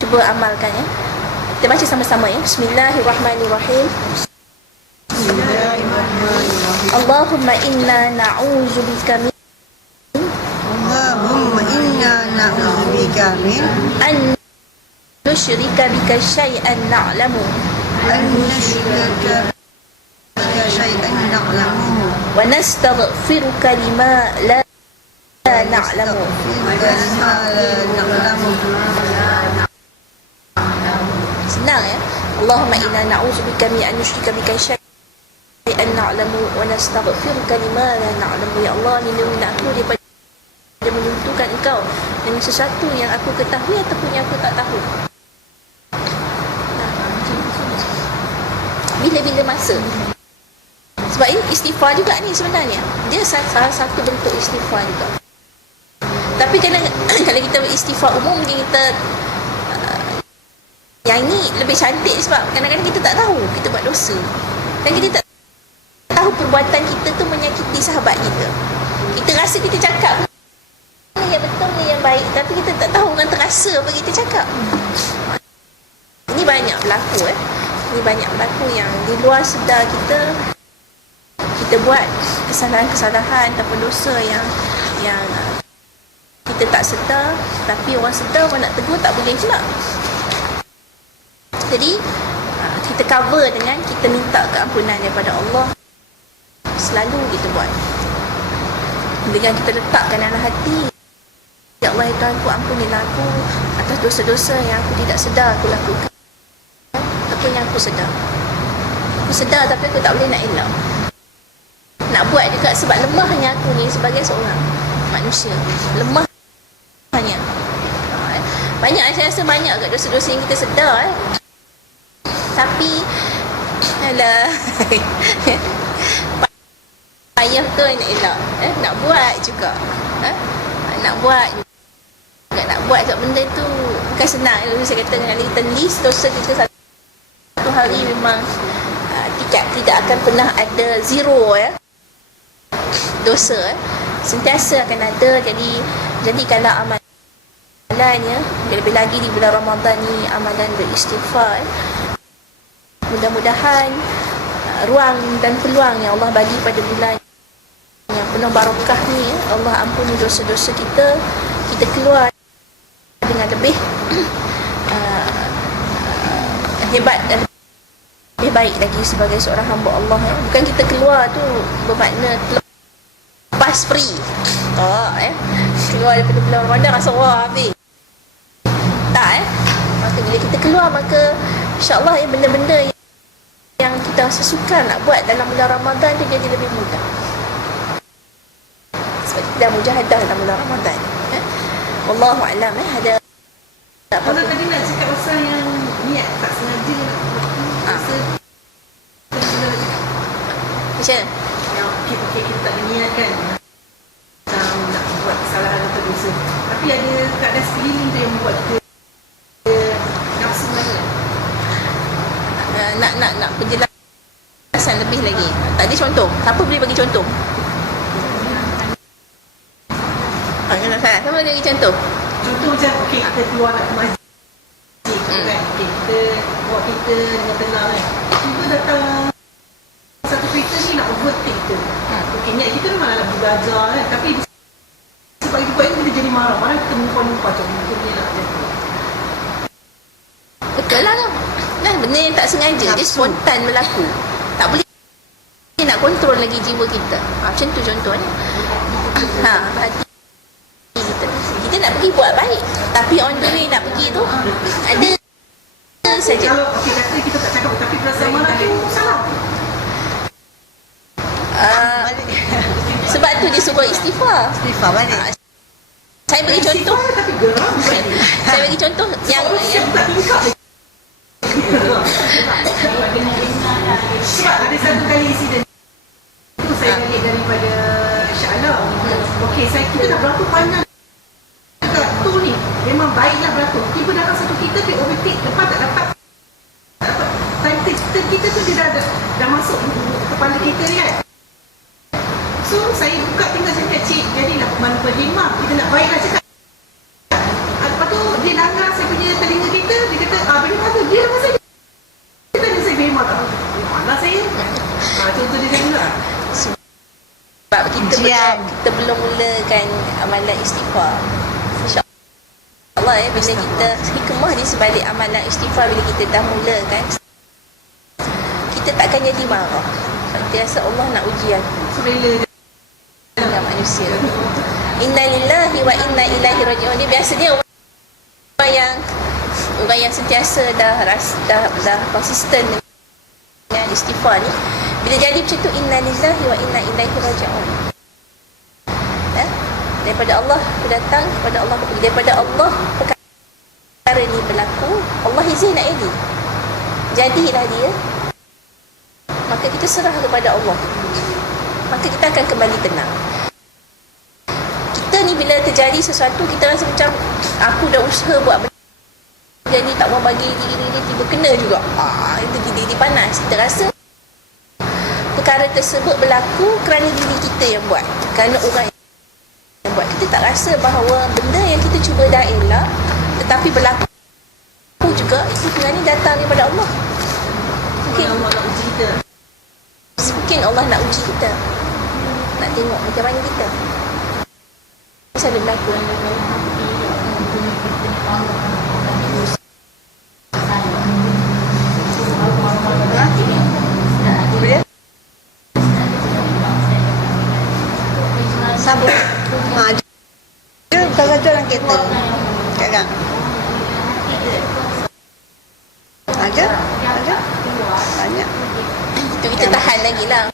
cuba amalkan Kita baca sama-sama Bismillahirrahmanirrahim. Allahumma inna na'udzubika min an nusyrika bika syai'an na'lamu wa nastaghfiruka lima la na'lamu. Senang Allahumma inna na'udzubika min an nusyrika bika syai'an na'lamu wa nastaghfiruka lima la na'lamu. Ya Allah, lindungilah aku daripada menyentuhkan Engkau dengan sesuatu yang aku ketahui ataupun yang aku tak tahu. Bila-bila masa. Sebab ini istighfar juga ni sebenarnya. Dia salah satu bentuk istighfar juga. Tapi kalau kita beristighfar umum, mungkin kita yang ni lebih cantik, sebab kadang-kadang kita tak tahu kita buat dosa, dan kita tak tahu perbuatan kita tu menyakiti sahabat kita. Kita rasa kita cakap yang betul ni yang baik, tapi kita tak tahu orang terasa apa kita cakap. Ini banyak berlaku Ini banyak berlaku yang di luar sedar kita buat kesalahan-kesalahan ataupun dosa yang kita tak sedar, tapi orang sedar, orang nak tegur tak boleh pula. Jadi kita cover dengan kita minta keampunan daripada Allah. Selalu kita buat dengan kita letakkan dalam hati, ya Allah, ya Tuhan, ampunilah aku atas dosa-dosa yang aku tidak sedar aku lakukan, ataupun yang aku sedar. Aku sedar tapi aku tak boleh nak elak. Nak buat juga sebab lemahnya aku ni sebagai seorang manusia. Lemahnya. Banyak, saya rasa banyak kat dosa-dosa yang kita sedar tapi payah ke nak elak, nak buat juga, nak buat sebab benda tu bukan senang. Lalu saya kata dengan kita list dosa kita satu hari memang tidak akan pernah ada zero ya. Dosa sentiasa akan ada. Jadi kalau amalannya, lebih lagi di bulan Ramadan ni amalan beristighfar, mudah-mudahan ruang dan peluang yang Allah bagi pada bulan yang penuh barakah ni, Allah ampuni dosa-dosa kita keluar dengan lebih hebat dan lebih baik lagi sebagai seorang hamba Allah. Bukan kita keluar tu bermakna lepas free. Keluar daripada bulan Ramadan rasa wah habis. Tak maka bila kita keluar, maka insya-Allah benda-benda yang kita rasa sukar nak buat dalam bulan Ramadan tu jadi lebih mudah. Sebab kita dah mujahadah dalam bulan Ramadan. Wallahu a'lam. Ada Kalau tadi nak cakap pasal yang niat tak sengaja nak buat dosa. macam mana? Yang kita tak ada niat kan, macam nak buat kesalahan atau dosa, tapi ada keadaan sekeliling tu yang buat kita nafsu mana. Nak penjelasan lebih lagi. Tadi contoh, siapa boleh bagi contoh? Siapa boleh bagi contoh? Contoh macam kita keluar nak ke masjid kan, kita bawa kereta dengan tenang kan, tiba datang satu kereta ni nak overtake kita. Niat kita memang nak belajar kan, tapi sebab itu kita jadi marah kita lupa macam mungkin dia nak jadi. Betul lah tu. Benda yang tak sengaja, dia spontan berlaku. Tak boleh nak kontrol lagi jiwa kita. Macam tu contohnya. Hati kita nak pergi buat baik, tapi on the way nak pergi tu ada saja. Kalau kata kita tak cakap, tapi perasaan marah tu salah. Sebab tu dia suruh istighfar. Istighfar balik. Saya bagi contoh. Tapi geram. Saya bagi contoh yang tak tingkap. Sebab ada satu kali insiden itu saya balik daripada Shah Alam. Okey, kita dah beratur panjang dekat tol ni, memang baiklah beratur. Tiba datang satu kita, dia overtake, lepas tak dapat time kita tu dia dah masuk kepala kita ni kan. So saya buka tinggal cakap, cik, jadilah mana berhemah, kita nak baiklah cakap. Lepas tu dia langgar saya punya telinga kita, dia kata berhemah tu, dia nama saya. Dia tanya saya berhemah tak? Mana saya? Contoh dia macam lah. sebab kita belum mulakan amalan istighfar. InsyaAllah bila kita hikmah di sebalik amalan istighfar, bila kita dah mulakan, kita takkan jadi marah. Sebab kita rasa Allah nak uji aku. Sebela dengan manusia. Inna lillahi wa inna ilaihi raji'un. Dia biasa dia orang yang sentiasa dah konsisten dengan istighfar ni, bila jadi macam tu, inna lillahi wa inna ilaihi raji'un. Daripada Allah aku datang, kepada Allah aku pergi. Daripada Allah perkara ni berlaku, Allah izin nak jadi, jadilah dia, maka kita serah kepada Allah, maka kita akan kembali tenang. Kita ni bila terjadi sesuatu, kita rasa macam aku dah usaha buat benda ni, tak mau bagi diri ni, tiba kena juga. Itu jadi panas. Kita rasa perkara tersebut berlaku kerana diri kita yang buat, kerana orang yang buat. Kita tak rasa bahawa benda yang kita cuba dah elak, tetapi berlaku juga, itu sebenarnya datang daripada Allah. Mungkin Allah nak uji kita. Mungkin Allah nak uji kita, nak tengok macam mana kita. Macam ada berlaku. Sabar. Dia kalau dalam kereta. Sekarang. Ada? Banyak. Itu kita tahan lagi lah.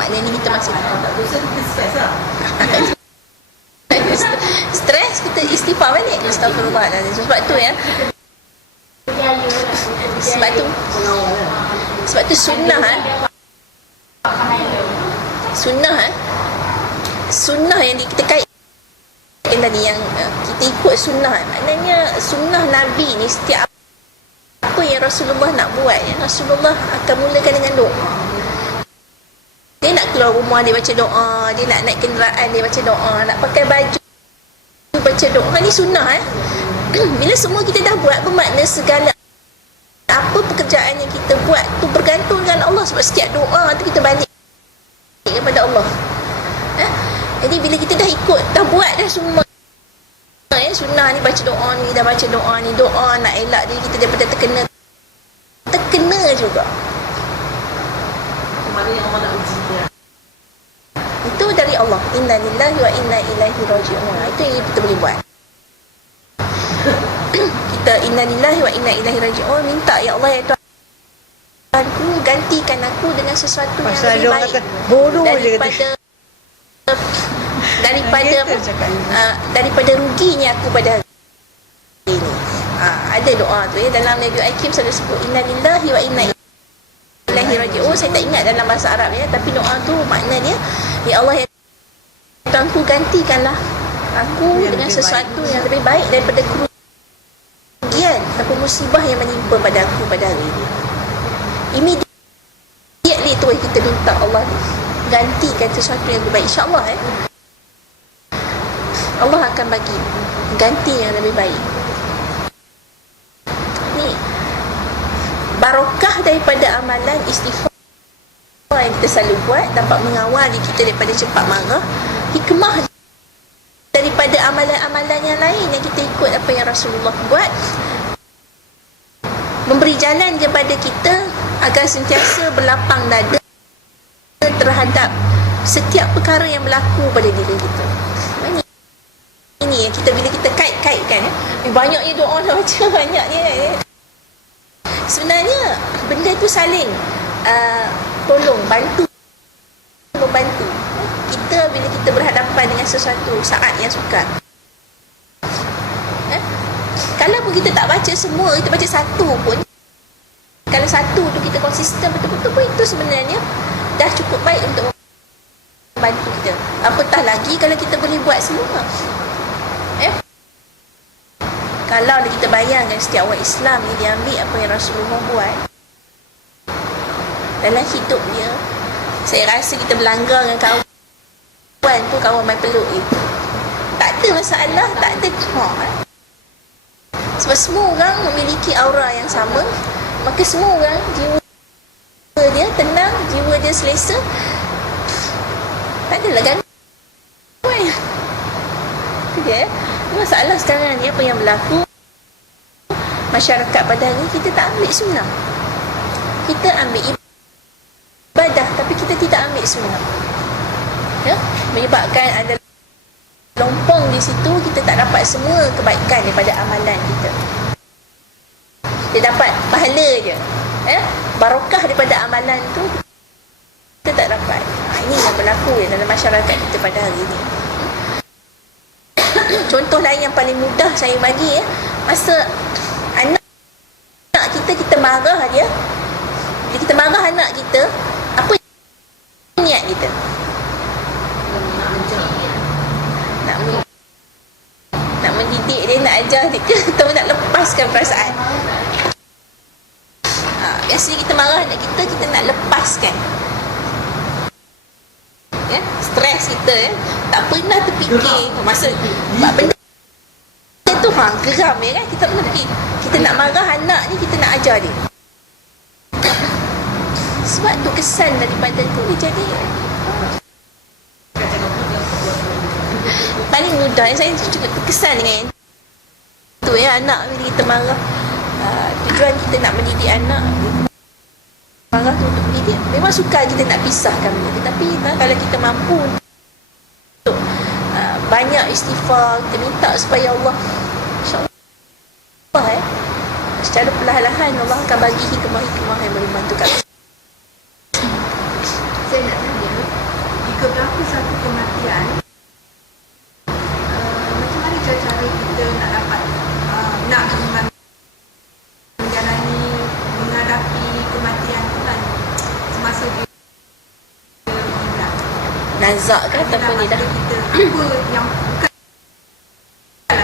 Maknanya kita masih tahan. Tak dosa kita stres lah. Stres, kita istighfar balik. Astagfirullahaladzim. Sebab tu ya, sebab tu sunnah sunnah yang kita kaitkan yang tadi yang kita ikut sunnah, maknanya sunnah Nabi ni setiap apa yang Rasulullah nak buat, Rasulullah akan mulakan dengan doa. Dia nak keluar rumah, dia baca doa. Dia nak naik kenderaan, dia baca doa. Nak pakai baju, baca doa. Ni sunnah Bila semua kita dah buat, bermakna segala apa pekerjaan yang kita buat tu bergantung dengan Allah. Sebab setiap doa tu kita balik kepada Allah. Jadi bila kita dah ikut, dah buat dah semua sunnah ni, baca doa ni, dah baca doa ni, doa nak elak diri kita daripada terkena juga. Mana yang Allah nak uji dia. Itu dari Allah. Inna lillahi wa inna ilaihi raji'un. Itu yang kita boleh buat. Kita inna lillahi wa inna ilaihi raji'un, minta ya Allah, ya Tuhanku, gantikan aku dengan sesuatu yang lebih baik bodoh daripada ruginya aku pada hari ini. Ada doa tu dalam Nabi Hakim selalu sebut inna lillahi wa inna ilaihi raji'un. Saya tak ingat dalam bahasa Arab tapi doa tu makna dia, ya Allah, ya Tuhanku, gantikanlah aku dengan sesuatu yang lebih baik daripada kerugian atau musibah yang menimpa pada aku pada hari ini. Immediately tu kita minta Allah gantikan sesuatu yang lebih baik. InsyaAllah Allah akan bagi ganti yang lebih baik. Ni barokah daripada amalan istighfar yang kita selalu buat, dapat mengawali kita daripada cepat marah. Hikmah daripada amalan-amalan yang lain yang kita ikut apa yang Rasulullah buat, memberi jalan kepada kita agar sentiasa berlapang dada terhadap setiap perkara yang berlaku pada diri kita. Ini yang kita, bila kita kait-kaitkan banyaknya doa dah baca, banyaknya sebenarnya benda itu saling tolong, membantu kita bila kita berhadapan dengan sesuatu saat yang sukar. Kalau pun kita tak baca semua, kita baca satu pun, kalau satu tu kita konsisten betul-betul pun, itu sebenarnya dah cukup baik untuk membantu kita. Apatah lagi kalau kita boleh buat semua. Kalau kita bayangkan setiap orang Islam ni dia ambil apa yang Rasulullah buat dalam hidup dia, saya rasa kita berlanggar dengan kawan tu, kawan main peluk itu, tak ada masalah, tak ada sebab semua orang memiliki aura yang sama, maka semua orang jiwa dia tenang, jiwa dia selesa, tak adalah gangguan. Masalah sekarang ni apa yang berlaku, masyarakat pada hari ni kita tak ambil sunnah. Kita ambil ibadah tapi kita tidak ambil sunnah, menyebabkan ada lompong di situ. Kita tak dapat semua kebaikan daripada amalan kita. Kita dapat pahala je, barokah daripada amalan tu kita tak dapat. Ini yang berlaku dalam masyarakat kita pada hari ini. Contoh lain yang paling mudah saya bagi, masa anak kita marah dia, bila kita marah anak kita, apa niat kita? Nak mendidik dia, nak ajar dia, atau nak lepaskan perasaan. Biasanya kita marah anak kita nak lepaskan stres kita, tak pernah terfikir masa buat benda tu geram kan, kita tak pernah fikir kita nak marah anak ni, kita nak ajar dia. Sebab tu kesan daripada tu dia jadi paling mudah. Saya cukup terkesan dengan tu anak bila kita marah. Tujuan kita nak mendidik anak, marah tu untuk mendidik. Memang sukar kita nak pisahkan benda, tetapi kalau kita mampu untuk banyak istighfar, kita minta supaya Allah, InsyaAllah secara perlahan-lahan Allah akan bagi hikmah-hikmah yang boleh membantu kami. Saya nak tanya, jika berlaku satu kematian, macam mana cara kita nak dapat nak menghadapi kematian tu kan, semasa dia Nazak ke ataupun dia dah kita apa yang bukan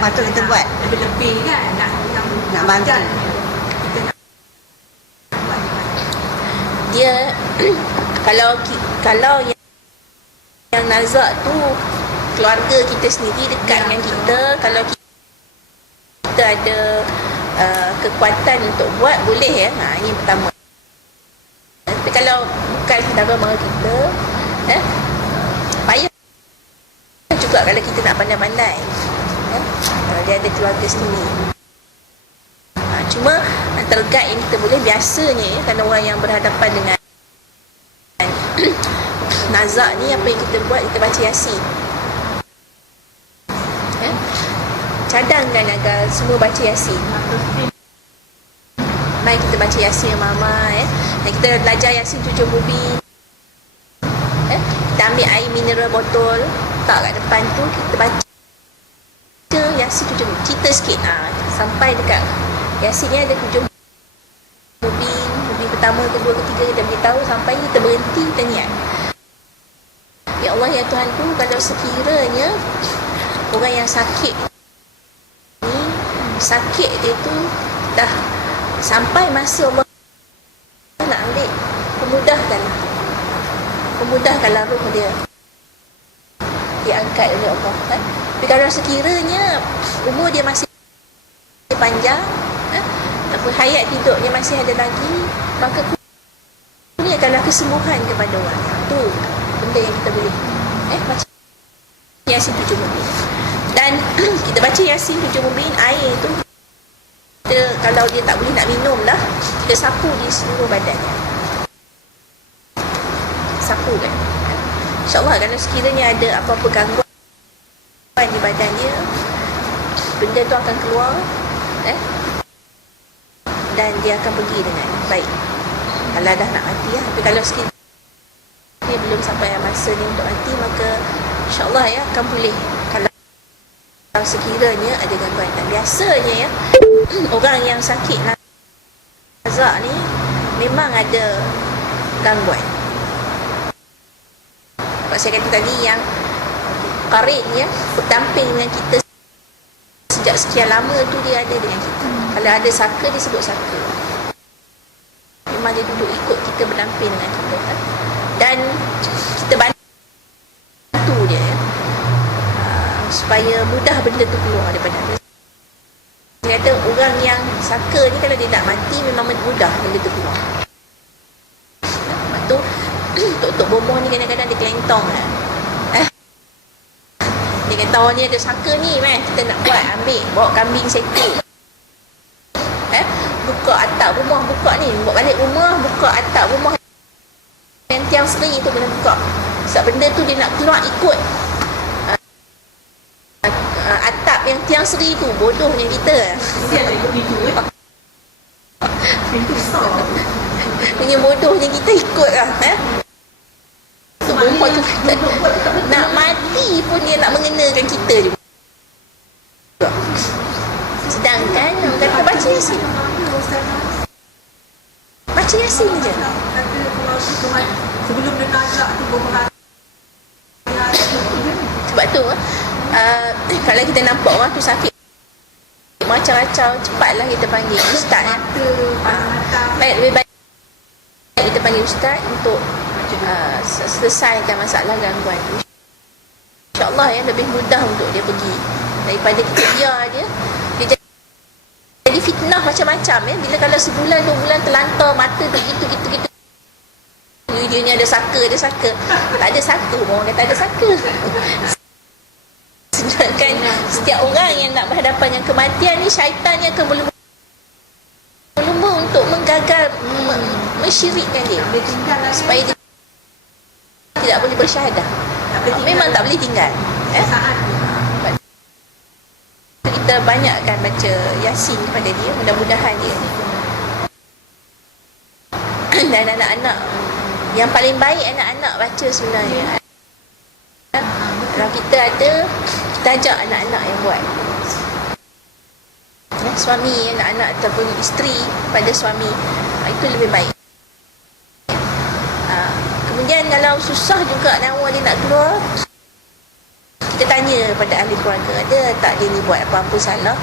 patut kita buat. Lebih-lebih kan Nak bantu. kita nak buat Dia kalau yang nazak tu keluarga kita sendiri dekat dengan kita, kalau kita ada kekuatan untuk buat, boleh ya. Ini yang pertama. Tapi kalau bukan saudara mara kita, payah juga kalau kita nak pandai-pandai. Kalau dia ada keluarga sendiri. Cuma antara guide yang kita boleh, biasanya ya, kalau orang yang berhadapan dengan nazak ni, apa yang kita buat, kita baca Yasin. Cadangkan agar semua baca Yasin. Mari kita baca Yasin Mama. Dan kita belajar Yasin 7 mubin. Kita ambil air mineral botol, letak kat depan tu, kita baca Yasin 7 mubin. Cerita sikit sampai dekat Yasin ni ada 7 mubin. Mubin pertama, kedua, ketiga, kita beritahu sampai kita berhenti, kita niat. Ya Allah, ya Tuhan tu, kalau sekiranya orang yang sakit ni, sakit dia tu dah sampai masa Allah nak ambil, pemudahkanlah roh dia diangkat oleh Allah. Tapi kalau sekiranya umur dia masih panjang, hayat hidupnya masih ada lagi, maka kurniakanlah kesembuhan kepada orang. Tu benda yang kita boleh baca Yasin 7 mubin. Dan kita baca Yasin 7 mubin, air tu kita, kalau dia tak boleh nak minum dah, kita sapu di seluruh badannya. Sapu kan. InsyaAllah kalau sekiranya ada apa-apa gangguan di badan dia, benda tu akan keluar dan dia akan pergi dengan baik. Kalau dah nak mati tapi kalau sekiranya dia belum sampai masa ni untuk mati, maka insyaAllah akan pulih. Kalau sekiranya ada gangguan. Dan biasanya orang yang sakit nazak ni memang ada gangguan. Sebab saya kata tadi, yang qarin berdamping dengan kita sejak sekian lama tu, dia ada dengan kita. Kalau ada saka, dia sebut saka. Memang dia duduk ikut kita, berdamping dengan kita. Dan kita bantu dia supaya mudah benda tu keluar daripada dia. Dia kata orang yang saka ni, kalau dia nak mati, memang mudah benda tu keluar. Lepas tu Tok Bomoh ni kadang-kadang dia kelentong dia kata, oh ni ada saka ni, kita nak buat, ambil, bawa kambing settle, buka atap rumah, buka ni, bawa balik rumah, buka atap rumah yang tiang seri tu, kena buka. Sebab benda tu dia nak keluar ikut atap yang tiang seri tu. Bodohnya kita. Dia tak ikut pintu pintu besar. Punya bodohnya kita ikut lah. Tu perempuan tu nak mati pun dia nak mengenakan kita juga. Sedangkan orang kata baca Yasin. Baca Yasin je. Kata kalau sebelum dia nazak tu beberapa Sebab tu kalau kita nampak orang tu sakit macam-macam, cepatlah kita panggil ustaz. Lebih baik kita panggil ustaz untuk selesaikan masalah gangguan tu. InsyaAllah lebih mudah untuk dia pergi daripada kita biar dia jadi fitnah macam-macam. Bila kalau sebulan 2 bulan terlantar mata tu gitu. Dia ni ada saka. Tak ada saka, orang kata ada saka. Sedangkan setiap orang yang nak berhadapan dengan kematian ni, syaitan ni akan berlumba untuk menggagal, mensyirikkan dia, supaya dia tidak boleh bersyahadah. Memang tak boleh tinggal. Kita banyakkan baca Yasin kepada dia, mudah-mudahan dia. Dan anak-anak, yang paling baik anak-anak baca sebenarnya. Kalau kita ada, kita ajak anak-anak yang buat. Suami, anak-anak ataupun isteri pada suami, itu lebih baik. Kemudian kalau susah juga nyawa dia nak keluar, kita tanya pada ahli keluarga, ada tak dia ni buat apa-apa salah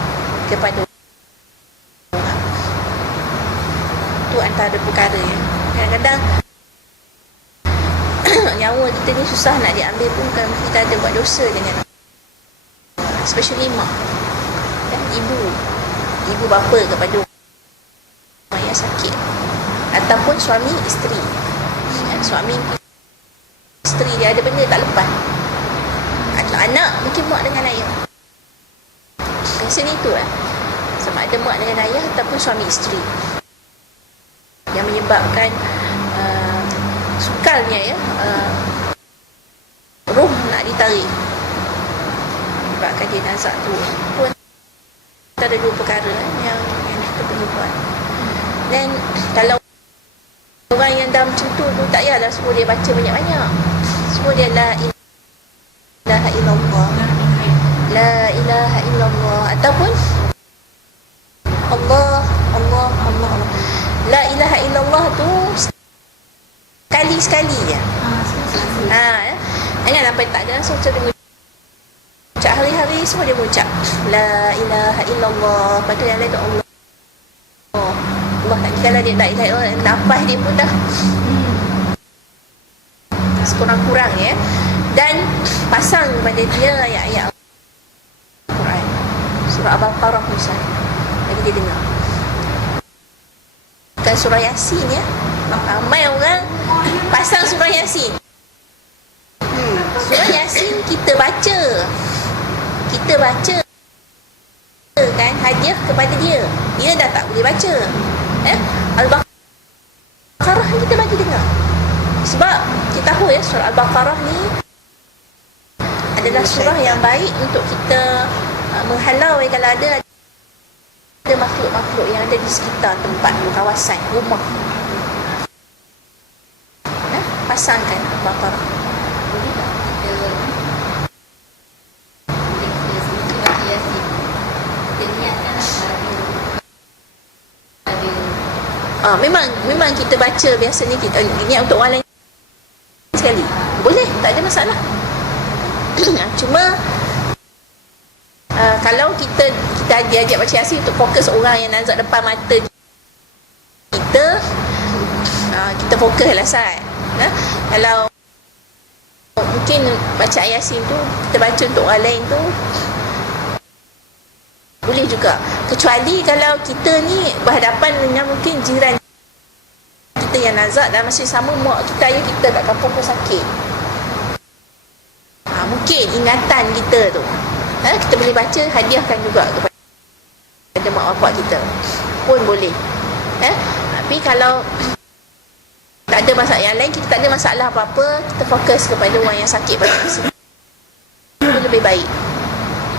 kepada orang. Itu antara perkara ya. Kadang-kadang nyawa kita ni susah nak diambil pun kan kita ada buat dosa dengan especially mak dan ibu bapa kepada orang yang sakit, ataupun suami isteri. Suami isteri dia ada benda tak lepas, anak mungkin mak dengan ayah. Biasanya itu sama ada mak dengan ayah ataupun suami isteri yang menyebabkan sukalnya roh nak ditarik, menyebabkan dia nazak tu pun ada dua perkara yang kita perlu buat. Dan kalau orang yang dah macam tu tak payahlah suruh dia baca banyak-banyak, suruh dia la ilaha illallah, la ilaha illallah, ataupun Allah. La ilaha illallah tu sekali-sekali je. Jangan sampai tak ada langsung dia ucap hari-hari, semua dia ucap la ilaha illallah, lepas tu yang lain tu Allah. Allah lagi kalau dia la ilaha illallah, nafas dia pun dah sekurang-kurang ya. Dan pasang pada dia ayat-ayat Al-Quran, surah Al-Baqarah misalnya, bagi dia dengar. Bukan surah Yasin ya. Ramai orang pasang surah Yasin. Surah Yasin kita baca kan, hadiah kepada dia. Dia dah tak boleh baca. Al-Baqarah kita bagi dengar. Sebab kita tahu ya, surah Al-Baqarah ni adalah surah yang baik untuk kita menghalau kalau ada makhluk-makhluk yang ada di sekitar tempat, kawasan, rumah. Pasangkan Al-Baqarah. Memang kita baca biasanya kita niat untuk orang lain sekali. Boleh, tak ada masalah. Cuma kalau kita diajak baca Yasin untuk fokus orang yang nazak depan mata kita fokus lah Sat. Kalau mungkin baca Yasin tu kita baca untuk orang lain tu boleh juga, kecuali kalau kita ni berhadapan dengan mungkin jiran kita yang nazak dan masa sama mak kita, ayah kita kat kampung pun sakit. Mungkin ingatan kita tu kita boleh baca, hadiahkan juga kepada mak bapak kita pun boleh. Tapi kalau tak ada masalah yang lain, kita tak ada masalah apa-apa, kita fokus kepada orang yang sakit pada masa itu lebih baik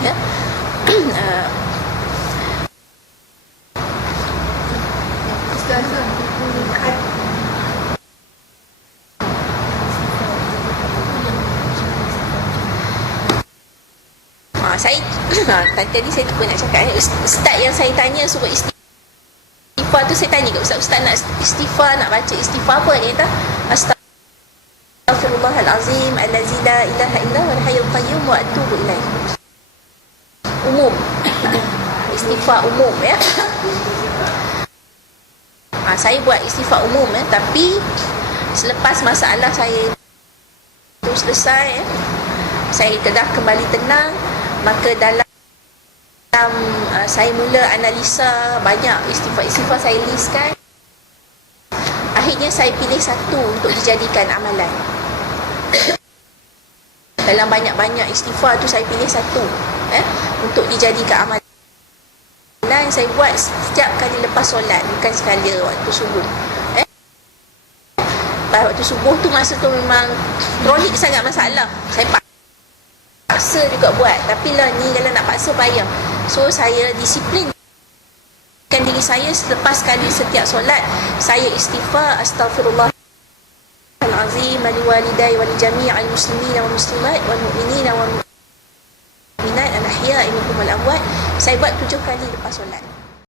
ya. Tadi saya pun nak cakap ustaz yang saya tanya suruh istighfar tu, saya tanya ke ustaz nak istighfar, nak baca istighfar apa? Dia kata astaghfirullahalazim allazi la ilaha illa huwal hayyul qayyum wa atubu ilaih. Umum. Istighfar umum ya. Saya buat istighfar umum tapi selepas masalah saya itu selesai saya dah kembali tenang, maka dalam saya mula analisa banyak istighfar saya listkan. Akhirnya saya pilih satu untuk dijadikan amalan. Dalam banyak-banyak istighfar tu saya pilih satu untuk dijadikan amalan. Saya buat setiap kali lepas solat, bukan sekali waktu subuh. Waktu subuh tu masa tu memang kronik sangat masalah. Saya paksa juga buat, tapi lah ni kalau nak paksa payah. So saya disiplinkan diri saya selepas kali setiap solat saya istighfar astaghfirullahalazim li walidayya wa li jami'il muslimina wal muslimat wal mu'minina wal mu'minat al ahya'i minhum wal amwat. Saya buat 7 kali lepas solat.